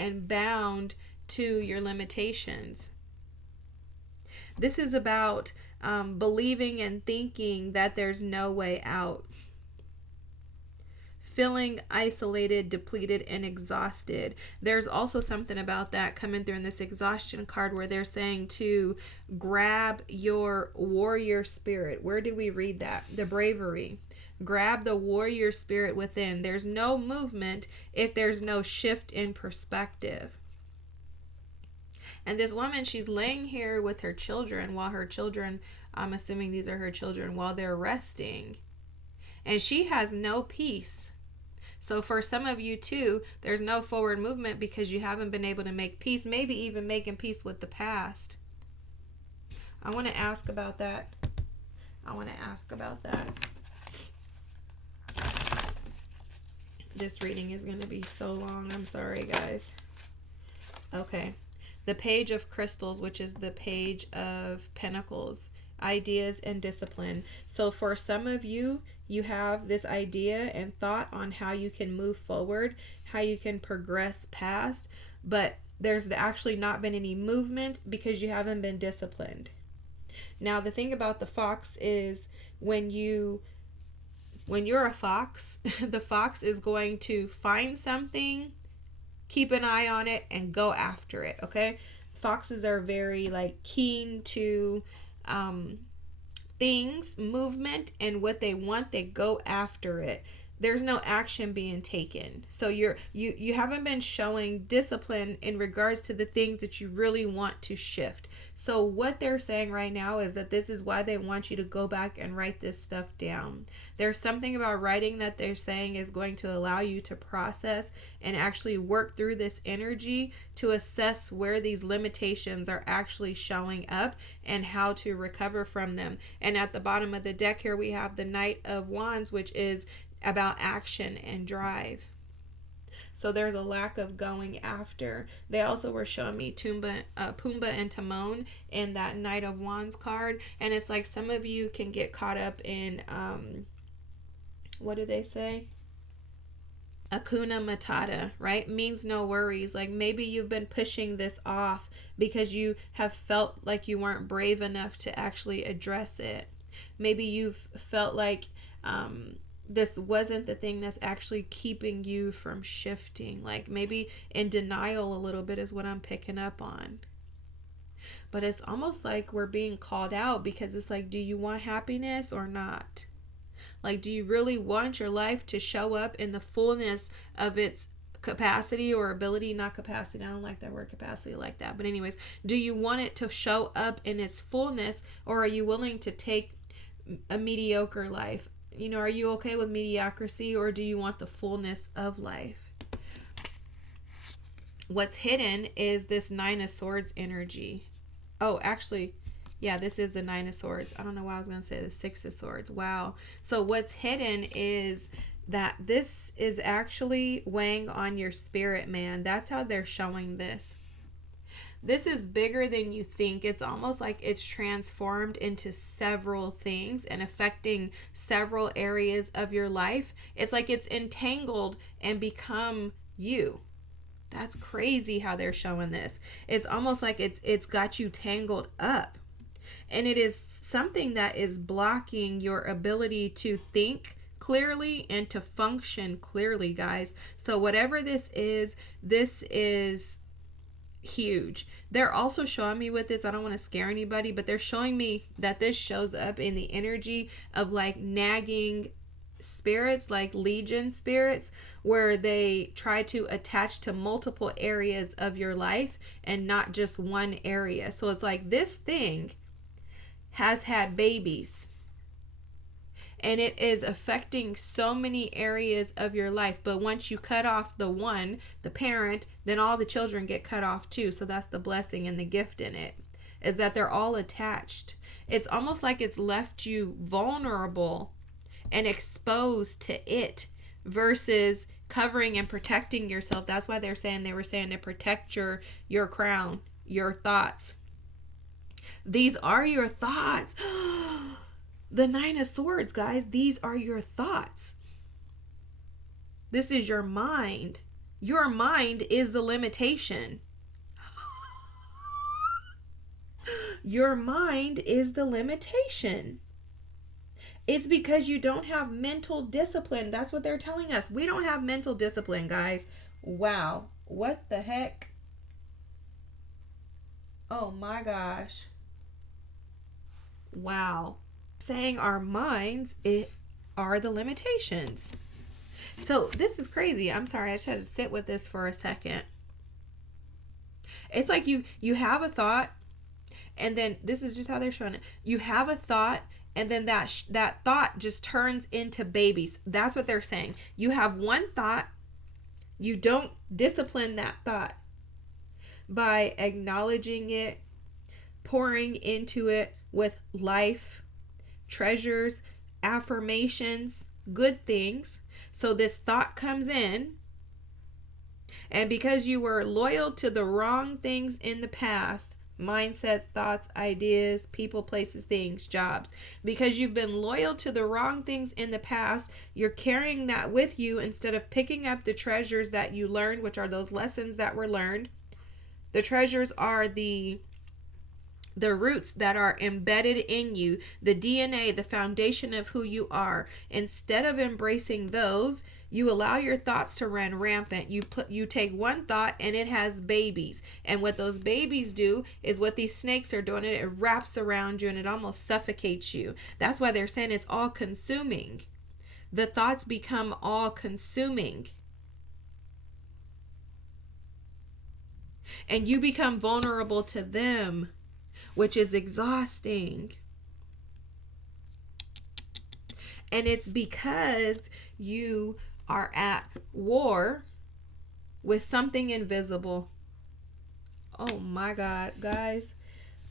and bound to your limitations. This is about believing and thinking that there's no way out. Feeling isolated, depleted, and exhausted. There's also something about that coming through in this exhaustion card where they're saying to grab your warrior spirit. Where did we read that? The bravery. Grab the warrior spirit within. There's no movement if there's no shift in perspective. And this woman, she's laying here with her children while her children, I'm assuming these are her children, while they're resting. And she has no peace. So for some of you too, there's no forward movement because you haven't been able to make peace, maybe even making peace with the past. I want to ask about that. This reading is going to be so long. I'm sorry, guys. Okay. The Page of Crystals, which is the Page of Pentacles, ideas and discipline. So for some of you, you have this idea and thought on how you can move forward, how you can progress past, but there's actually not been any movement because you haven't been disciplined. Now, the thing about the fox is when you're a fox, the fox is going to find something, keep an eye on it, and go after it, okay? Foxes are very like keen to things, movement, and what they want, they go after it. There's no action being taken. So you haven't been showing discipline in regards to the things that you really want to shift. So what they're saying right now is that this is why they want you to go back and write this stuff down. There's something about writing that they're saying is going to allow you to process and actually work through this energy to assess where these limitations are actually showing up and how to recover from them. And at the bottom of the deck here we have the Knight of Wands, which is about action and drive. So there's a lack of going after. They also were showing me Pumbaa and Timon in that Knight of Wands card. And it's like some of you can get caught up in, what do they say? Hakuna Matata, right? Means no worries. Like maybe you've been pushing this off because you have felt like you weren't brave enough to actually address it. Maybe you've felt like this wasn't the thing that's actually keeping you from shifting. Like maybe in denial a little bit is what I'm picking up on. But it's almost like we're being called out because it's like, do you want happiness or not? Like, do you really want your life to show up in the fullness of its capacity or ability? Not capacity. I don't like that word capacity like that. But anyways, do you want it to show up in its fullness, or are you willing to take a mediocre life? You know, are you okay with mediocrity, or do you want the fullness of life? What's hidden is this Nine of Swords energy. Oh, actually, yeah, this is the Nine of Swords. I don't know why I was going to say the Six of Swords. Wow. So what's hidden is that this is actually weighing on your spirit, man. That's how they're showing this. This is bigger than you think. It's almost like it's transformed into several things and affecting several areas of your life. It's like it's entangled and become you. That's crazy how they're showing this. It's almost like it's got you tangled up. And it is something that is blocking your ability to think clearly and to function clearly, guys. So whatever this is huge. They're also showing me with this, I don't want to scare anybody, but they're showing me that this shows up in the energy of like nagging spirits, like legion spirits, where they try to attach to multiple areas of your life and not just one area. So it's like this thing has had babies and it is affecting so many areas of your life. But once you cut off the one, the parent, then all the children get cut off too. So that's the blessing and the gift in it, is that they're all attached. It's almost like it's left you vulnerable and exposed to it versus covering and protecting yourself. That's why they were saying to protect your crown, your thoughts. These are your thoughts. The Nine of Swords, guys, these are your thoughts. This is your mind. Your mind is the limitation. Your mind is the limitation. It's because you don't have mental discipline. That's what they're telling us. We don't have mental discipline, guys. Wow. What the heck? Oh my gosh. Wow. Saying our minds are the limitations. So this is crazy. I'm sorry. I just had to sit with this for a second. It's like you have a thought, and then this is just how they're showing it. You have a thought, and then that thought just turns into babies. That's what they're saying. You have one thought. You don't discipline that thought by acknowledging it, pouring into it with life, treasures, affirmations, good things. So this thought comes in, and because you were loyal to the wrong things in the past, mindsets, thoughts, ideas, people, places, things, jobs, because you've been loyal to the wrong things in the past, you're carrying that with you instead of picking up the treasures that you learned, which are those lessons that were learned. The treasures are the roots that are embedded in you, the DNA, the foundation of who you are. Instead of embracing those, you allow your thoughts to run rampant. You take one thought and it has babies. And what those babies do is what these snakes are doing. It wraps around you and it almost suffocates you. That's why they're saying it's all consuming. The thoughts become all consuming. And you become vulnerable to them, which is exhausting. And it's because you are at war with something invisible. Oh my God, guys.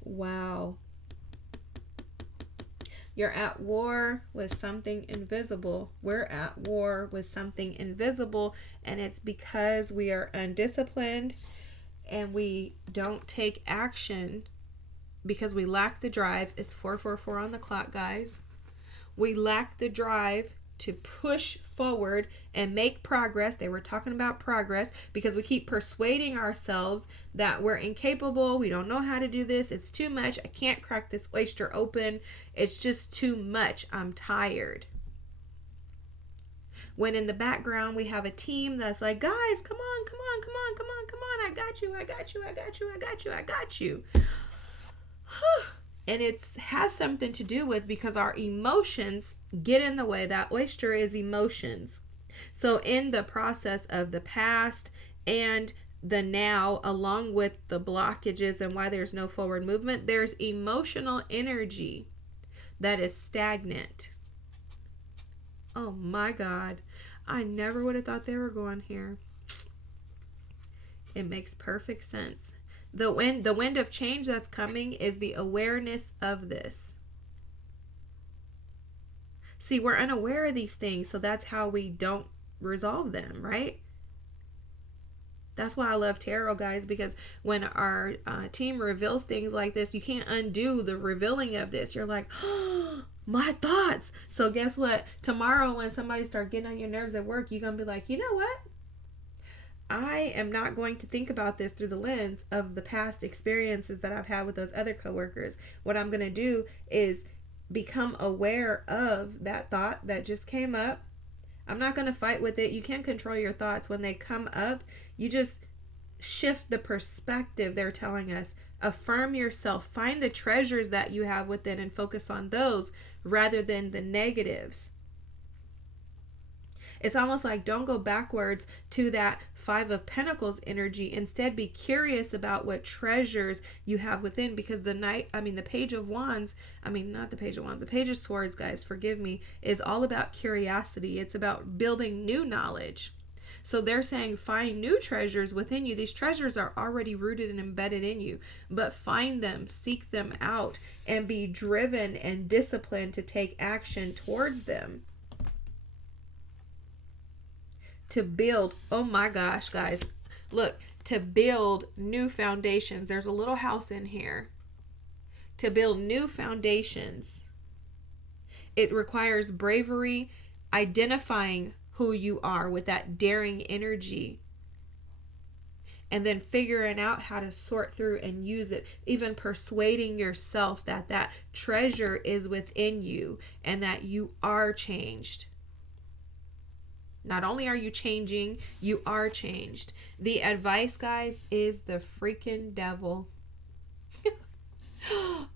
Wow. You're at war with something invisible. We're at war with something invisible, and it's because we are undisciplined and we don't take action because we lack the drive. It's 444 on the clock, guys. We lack the drive to push forward and make progress. They were talking about progress because we keep persuading ourselves that we're incapable. We don't know how to do this. It's too much. I can't crack this oyster open. It's just too much. I'm tired. When in the background we have a team that's like, guys, come on, come on, come on, come on, come on. I got you. I got you. I got you. I got you. I got you. And it has something to do with because our emotions get in the way. That oyster is emotions. So in the process of the past and the now, along with the blockages and why there's no forward movement, there's emotional energy that is stagnant. Oh my God. I never would have thought they were going here. It makes perfect sense. The wind of change that's coming is the awareness of this. See, we're unaware of these things, so that's how we don't resolve them, right? That's why I love tarot, guys, because when our team reveals things like this, you can't undo the revealing of this. You're like, oh, my thoughts. So guess what? Tomorrow when somebody starts getting on your nerves at work, you're going to be like, you know what? I am not going to think about this through the lens of the past experiences that I've had with those other coworkers. What I'm going to do is become aware of that thought that just came up. I'm not going to fight with it. You can't control your thoughts when they come up. You just shift the perspective they're telling us. Affirm yourself. Find the treasures that you have within and focus on those rather than the negatives. It's almost like don't go backwards to that Five of Pentacles energy. Instead, be curious about what treasures you have within, because the Page of Wands, not the Page of Wands, the Page of Swords, guys, forgive me, is all about curiosity. It's about building new knowledge. So they're saying find new treasures within you. These treasures are already rooted and embedded in you, but find them, seek them out, and be driven and disciplined to take action towards them. To build, oh my gosh, guys, look, to build new foundations. There's a little house in here. To build new foundations, it requires bravery, identifying who you are with that daring energy, and then figuring out how to sort through and use it, even persuading yourself that that treasure is within you and that you are changed. Not only are you changing, you are changed. The advice, guys, is the freaking devil.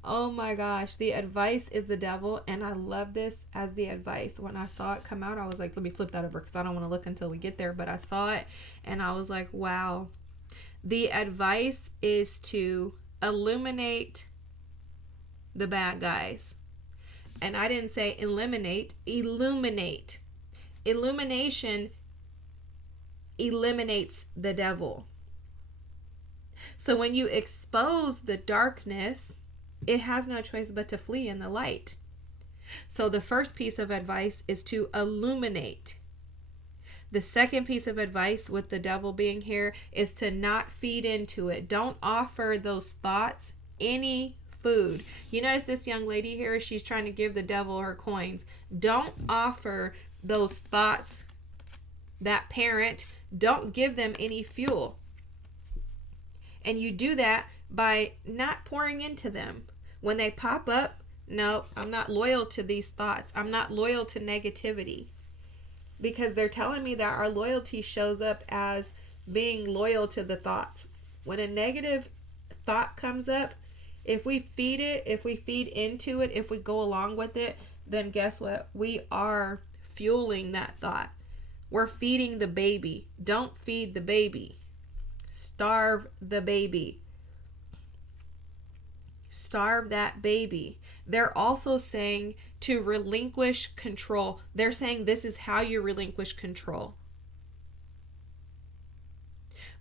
Oh my gosh. The advice is the devil. And I love this as the advice. When I saw it come out, I was like, let me flip that over because I don't want to look until we get there. But I saw it and I was like, wow. The advice is to illuminate the bad guys. And I didn't say eliminate, illuminate. Illumination eliminates the devil. So when you expose the darkness, it has no choice but to flee in the light. So the first piece of advice is to illuminate. The second piece of advice with the devil being here is to not feed into it. Don't offer those thoughts any food. You notice this young lady here, she's trying to give the devil her coins. Don't offer those thoughts, that parent, don't give them any fuel. And you do that by not pouring into them. When they pop up, no, I'm not loyal to these thoughts. I'm not loyal to negativity. Because they're telling me that our loyalty shows up as being loyal to the thoughts. When a negative thought comes up, if we feed it, if we feed into it, if we go along with it, then guess what? We are fueling that thought. We're feeding the baby. Don't feed the baby. Starve the baby. Starve that baby. They're also saying to relinquish control. They're saying this is how you relinquish control.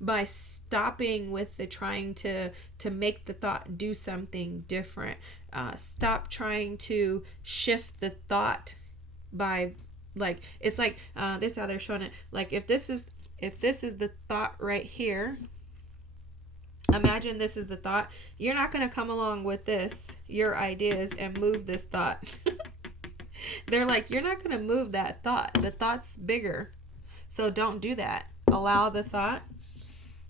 By stopping with the trying to make the thought do something different. Stop trying to shift the thought by, like, it's like this is how they're showing it. Like, if this is the thought right here, imagine this is the thought. You're not going to come along with this, your ideas, and move this thought. They're like, you're not going to move that thought. The thought's bigger. So don't do that. Allow the thought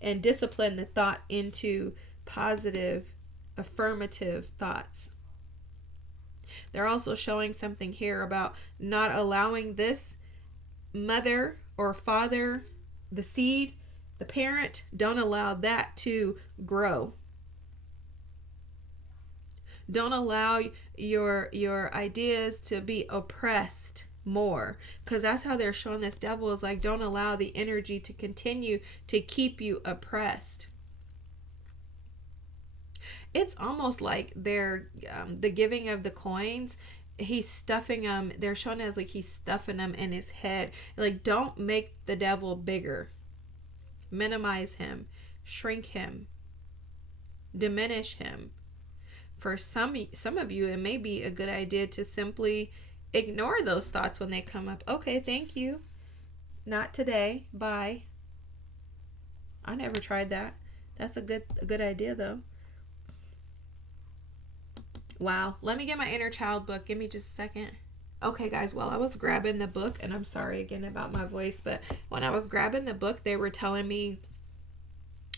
and discipline the thought into positive, affirmative thoughts. They're also showing something here about not allowing this mother or father, the seed, the parent, don't allow that to grow. Don't allow your ideas to be oppressed more, because that's how they're showing this devil is like, don't allow the energy to continue to keep you oppressed. It's almost like they're the giving of the coins, he's stuffing them, they're showing it as like he's stuffing them in his head. Like, don't make the devil bigger. Minimize him, shrink him, diminish him. For some of you, it may be a good idea to simply ignore those thoughts when they come up. Okay, thank you. Not today. Bye. I never tried that. That's a good idea, though. Wow. Let me get my inner child book. Give me just a second. Okay, guys, well, I was grabbing the book, and I'm sorry again about my voice, but when I was grabbing the book, they were telling me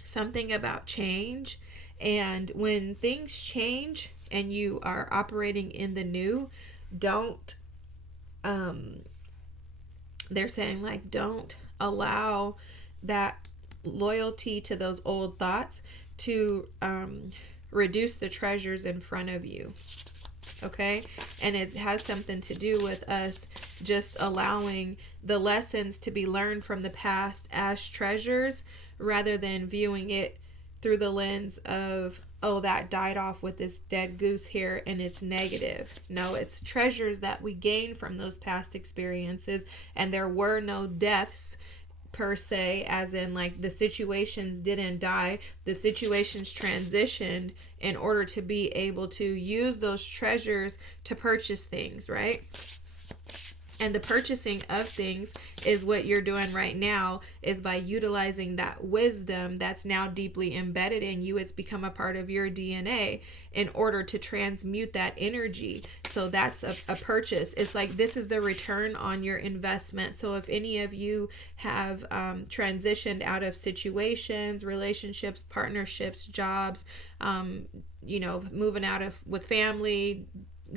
something about change. And when things change and you are operating in the new, don't, they're saying, like, don't allow that loyalty to those old thoughts to reduce the treasures in front of you. Okay? And it has something to do with us just allowing the lessons to be learned from the past as treasures, rather than viewing it through the lens of, oh, that died off with this dead goose here and it's negative. No, it's treasures that we gain from those past experiences, and there were no deaths per se, as in, like, the situations didn't die, the situations transitioned in order to be able to use those treasures to purchase things, right? And the purchasing of things is what you're doing right now, is by utilizing that wisdom that's now deeply embedded in you. It's become a part of your DNA in order to transmute that energy. So that's a purchase. It's like, this is the return on your investment. So if any of you have transitioned out of situations, relationships, partnerships, jobs, moving out of with family,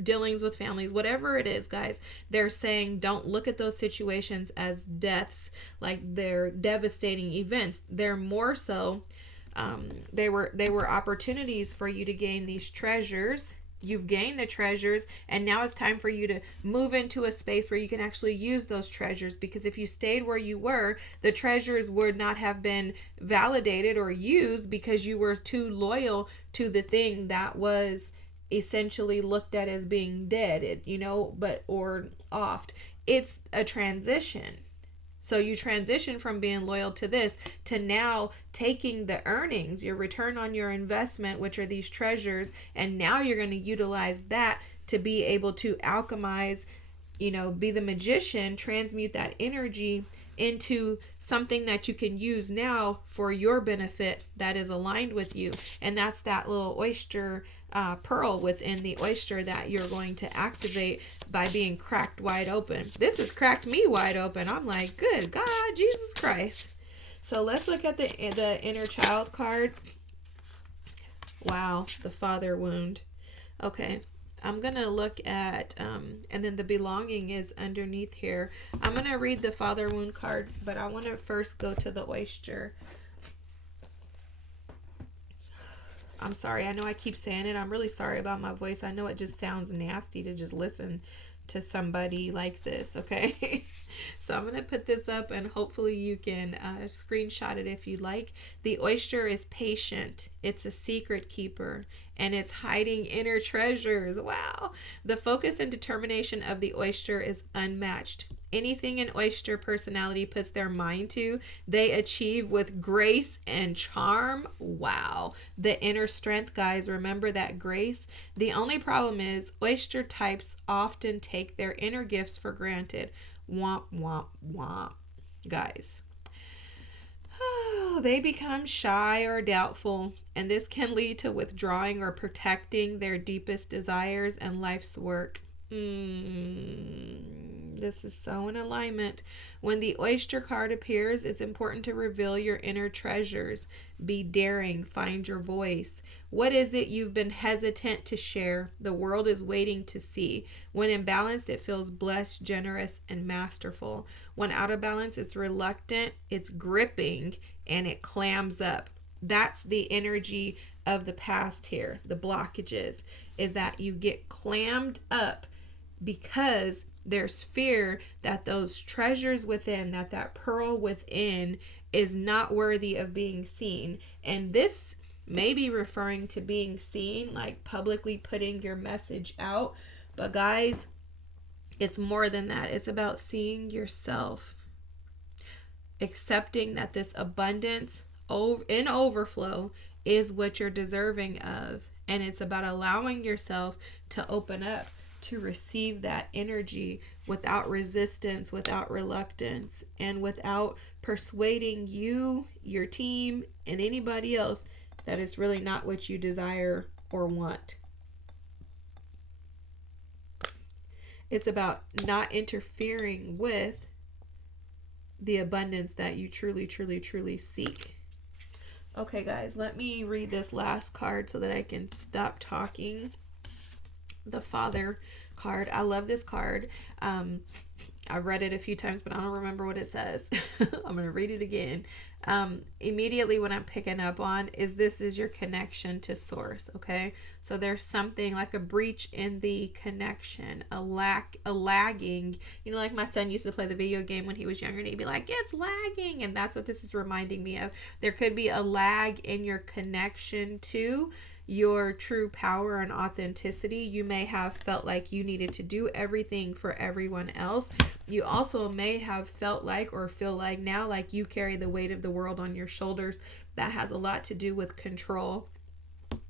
dealings with families, whatever it is, guys, they're saying don't look at those situations as deaths, like they're devastating events. They're more so they were opportunities for you to gain these treasures. You've gained the treasures, and now it's time for you to move into a space where you can actually use those treasures, because if you stayed where you were, the treasures would not have been validated or used because you were too loyal to the thing that was essentially looked at as being dead, or off. It's a transition. So you transition from being loyal to this to now taking the earnings, your return on your investment, which are these treasures, and now you're going to utilize that to be able to alchemize, be the magician, transmute that energy into something that you can use now for your benefit that is aligned with you. And that's that little oyster pearl within the oyster that you're going to activate by being cracked wide open. This has cracked me wide open. I'm like, good God, Jesus Christ. So let's look at the inner child card. Wow, the father wound. Okay, I'm going to look at, and then the belonging is underneath here. I'm going to read the father wound card, but I want to first go to the oyster. I'm sorry. I know I keep saying it. I'm really sorry about my voice. I know it just sounds nasty to just listen to somebody like this, okay? So I'm going to put this up, and hopefully you can screenshot it if you like. The oyster is patient. It's a secret keeper, and it's hiding inner treasures. Wow. The focus and determination of the oyster is unmatched. Anything an oyster personality puts their mind to, they achieve with grace and charm. Wow. The inner strength, guys, remember that grace. The only problem is oyster types often take their inner gifts for granted. Womp, womp, womp. Guys. They become shy or doubtful, and this can lead to withdrawing or protecting their deepest desires and life's work. This is so in alignment. When the oyster card appears, it's important to reveal your inner treasures. Be daring, find your voice. What is it you've been hesitant to share? The world is waiting to see. When in balance, it feels blessed, generous, and masterful. When out of balance, it's reluctant, it's gripping, and it clams up. That's the energy of the past here. The blockages is that you get clammed up because there's fear that those treasures within, that pearl within is not worthy of being seen. And this may be referring to being seen, like publicly putting your message out. But guys, it's more than that. It's about seeing yourself, accepting that this abundance in overflow is what you're deserving of. And it's about allowing yourself to open up to receive that energy without resistance, without reluctance, and without persuading you, your team, and anybody else that it's really not what you desire or want. It's about not interfering with the abundance that you truly, truly, truly seek. Okay, guys, let me read this last card so that I can stop talking. The Father card. I love this card. I've read it a few times, but I don't remember what it says. I'm going to read it again. Immediately what I'm picking up on is this is your connection to source, okay? So there's something like a breach in the connection, a lagging. You know, like my son used to play the video game when he was younger and he'd be like, it's lagging. And that's what this is reminding me of. There could be a lag in your connection to your true power and authenticity. You may have felt like you needed to do everything for everyone else. You also may have felt like or feel like now like you carry the weight of the world on your shoulders. That has a lot to do with control.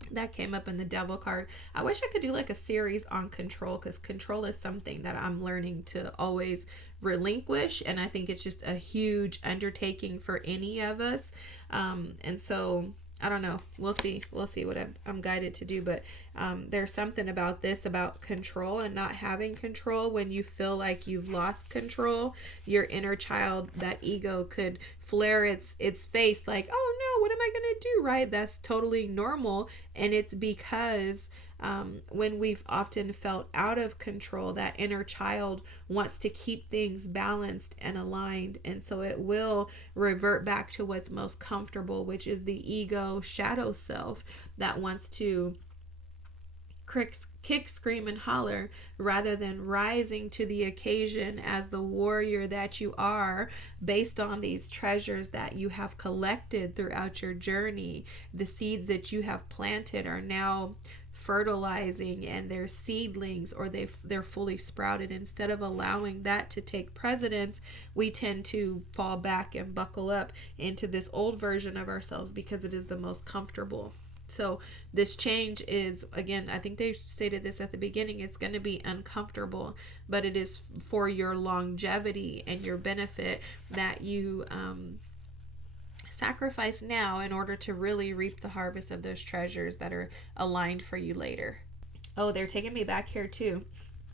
That came up in the Devil card. I wish I could do like a series on control, because control is something that I'm learning to always relinquish, and I think it's just a huge undertaking for any of us. And so I don't know. We'll see what I'm guided to do. But there's something about this, about control and not having control. When you feel like you've lost control, your inner child, that ego, could flare its face like, oh no, what am I going to do? Right? That's totally normal. And it's because when we've often felt out of control, that inner child wants to keep things balanced and aligned. And so it will revert back to what's most comfortable, which is the ego shadow self that wants to kick, scream, and holler rather than rising to the occasion as the warrior that you are, based on these treasures that you have collected throughout your journey. The seeds that you have planted are now fertilizing, and they're seedlings, or they're fully sprouted. Instead of allowing that to take precedence, we tend to fall back and buckle up into this old version of ourselves because it is the most comfortable. So this change is, again, I think they stated this at the beginning, it's going to be uncomfortable, but it is for your longevity and your benefit that you sacrifice now in order to really reap the harvest of those treasures that are aligned for you later. Oh, they're taking me back here too,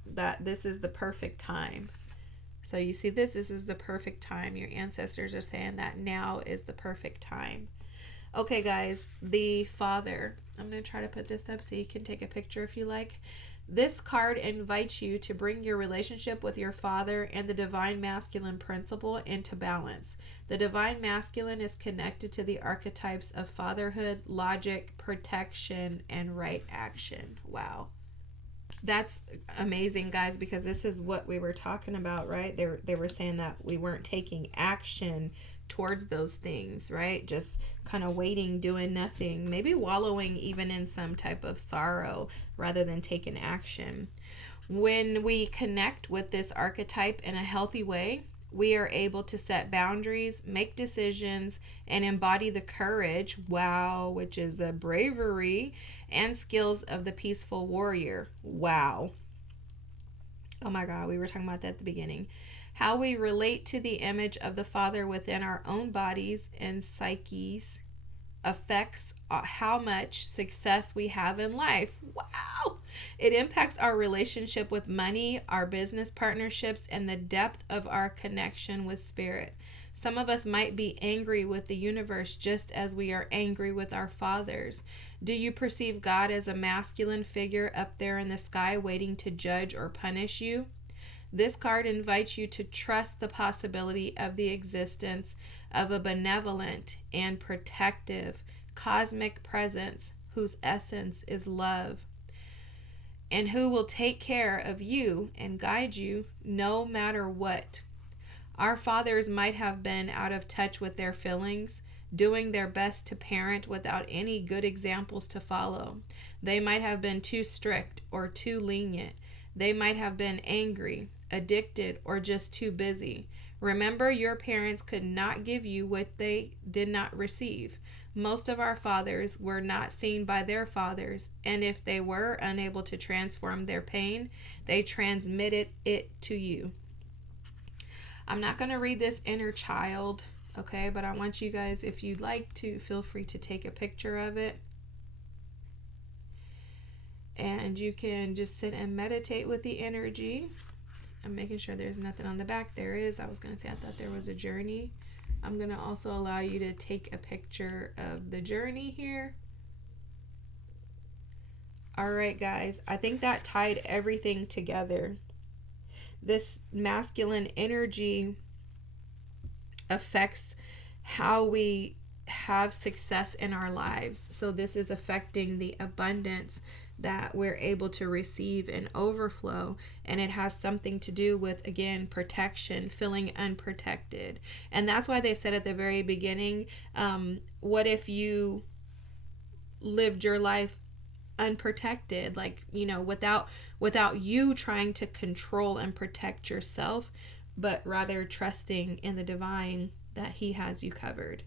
that this is the perfect time. So you see this is the perfect time. Your ancestors are saying that now is the perfect time. Okay, guys, the Father. I'm going to try to put this up so you can take a picture if you like. This card invites you to bring your relationship with your Father and the Divine Masculine principle into balance. The Divine Masculine is connected to the archetypes of fatherhood, logic, protection, and right action. Wow. That's amazing, guys, because this is what we were talking about, right? They were saying that we weren't taking action towards those things, right? Just kind of waiting, doing nothing, maybe wallowing even in some type of sorrow rather than taking action. When we connect with this archetype in a healthy way, we are able to set boundaries, make decisions, and embody the courage, wow, which is the bravery and skills of the peaceful warrior. Wow. Oh my God, we were talking about that at the beginning. How we relate to the image of the Father within our own bodies and psyches affects how much success we have in life. Wow. It impacts our relationship with money, our business partnerships, and the depth of our connection with spirit. Some of us might be angry with the universe just as we are angry with our fathers. Do you perceive God as a masculine figure up there in the sky waiting to judge or punish you? This card invites you to trust the possibility of the existence of a benevolent and protective cosmic presence whose essence is love and who will take care of you and guide you no matter what. Our fathers might have been out of touch with their feelings, doing their best to parent without any good examples to follow. They might have been too strict or too lenient. They might have been angry, addicted, or just too busy. Remember, your parents could not give you what they did not receive. Most of our fathers were not seen by their fathers, and if they were unable to transform their pain, they transmitted it to you. I'm not going to read this inner child, okay, but I want you guys, if you'd like to, feel free to take a picture of it. And you can just sit and meditate with the energy. I'm making sure there's nothing on the back. There is. I was going to say I thought there was a journey. I'm going to also allow you to take a picture of the journey here. All right, guys. I think that tied everything together. This masculine energy affects how we have success in our lives. So this is affecting the abundance that we're able to receive and overflow, and it has something to do with, again, protection, feeling unprotected. And that's why they said at the very beginning, what if you lived your life unprotected, like, you know, without you trying to control and protect yourself, but rather trusting in the divine that he has you covered.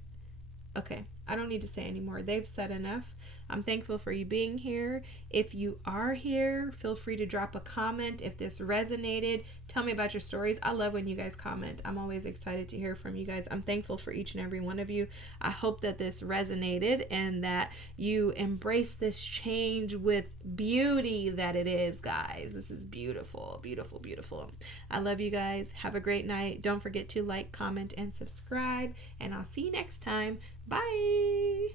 Okay, I don't need to say anymore. They've said enough. I'm thankful for you being here. If you are here, feel free to drop a comment. If this resonated, tell me about your stories. I love when you guys comment. I'm always excited to hear from you guys. I'm thankful for each and every one of you. I hope that this resonated and that you embrace this change with beauty that it is, guys. This is beautiful, beautiful, beautiful. I love you guys. Have a great night. Don't forget to like, comment, and subscribe. And I'll see you next time. Bye.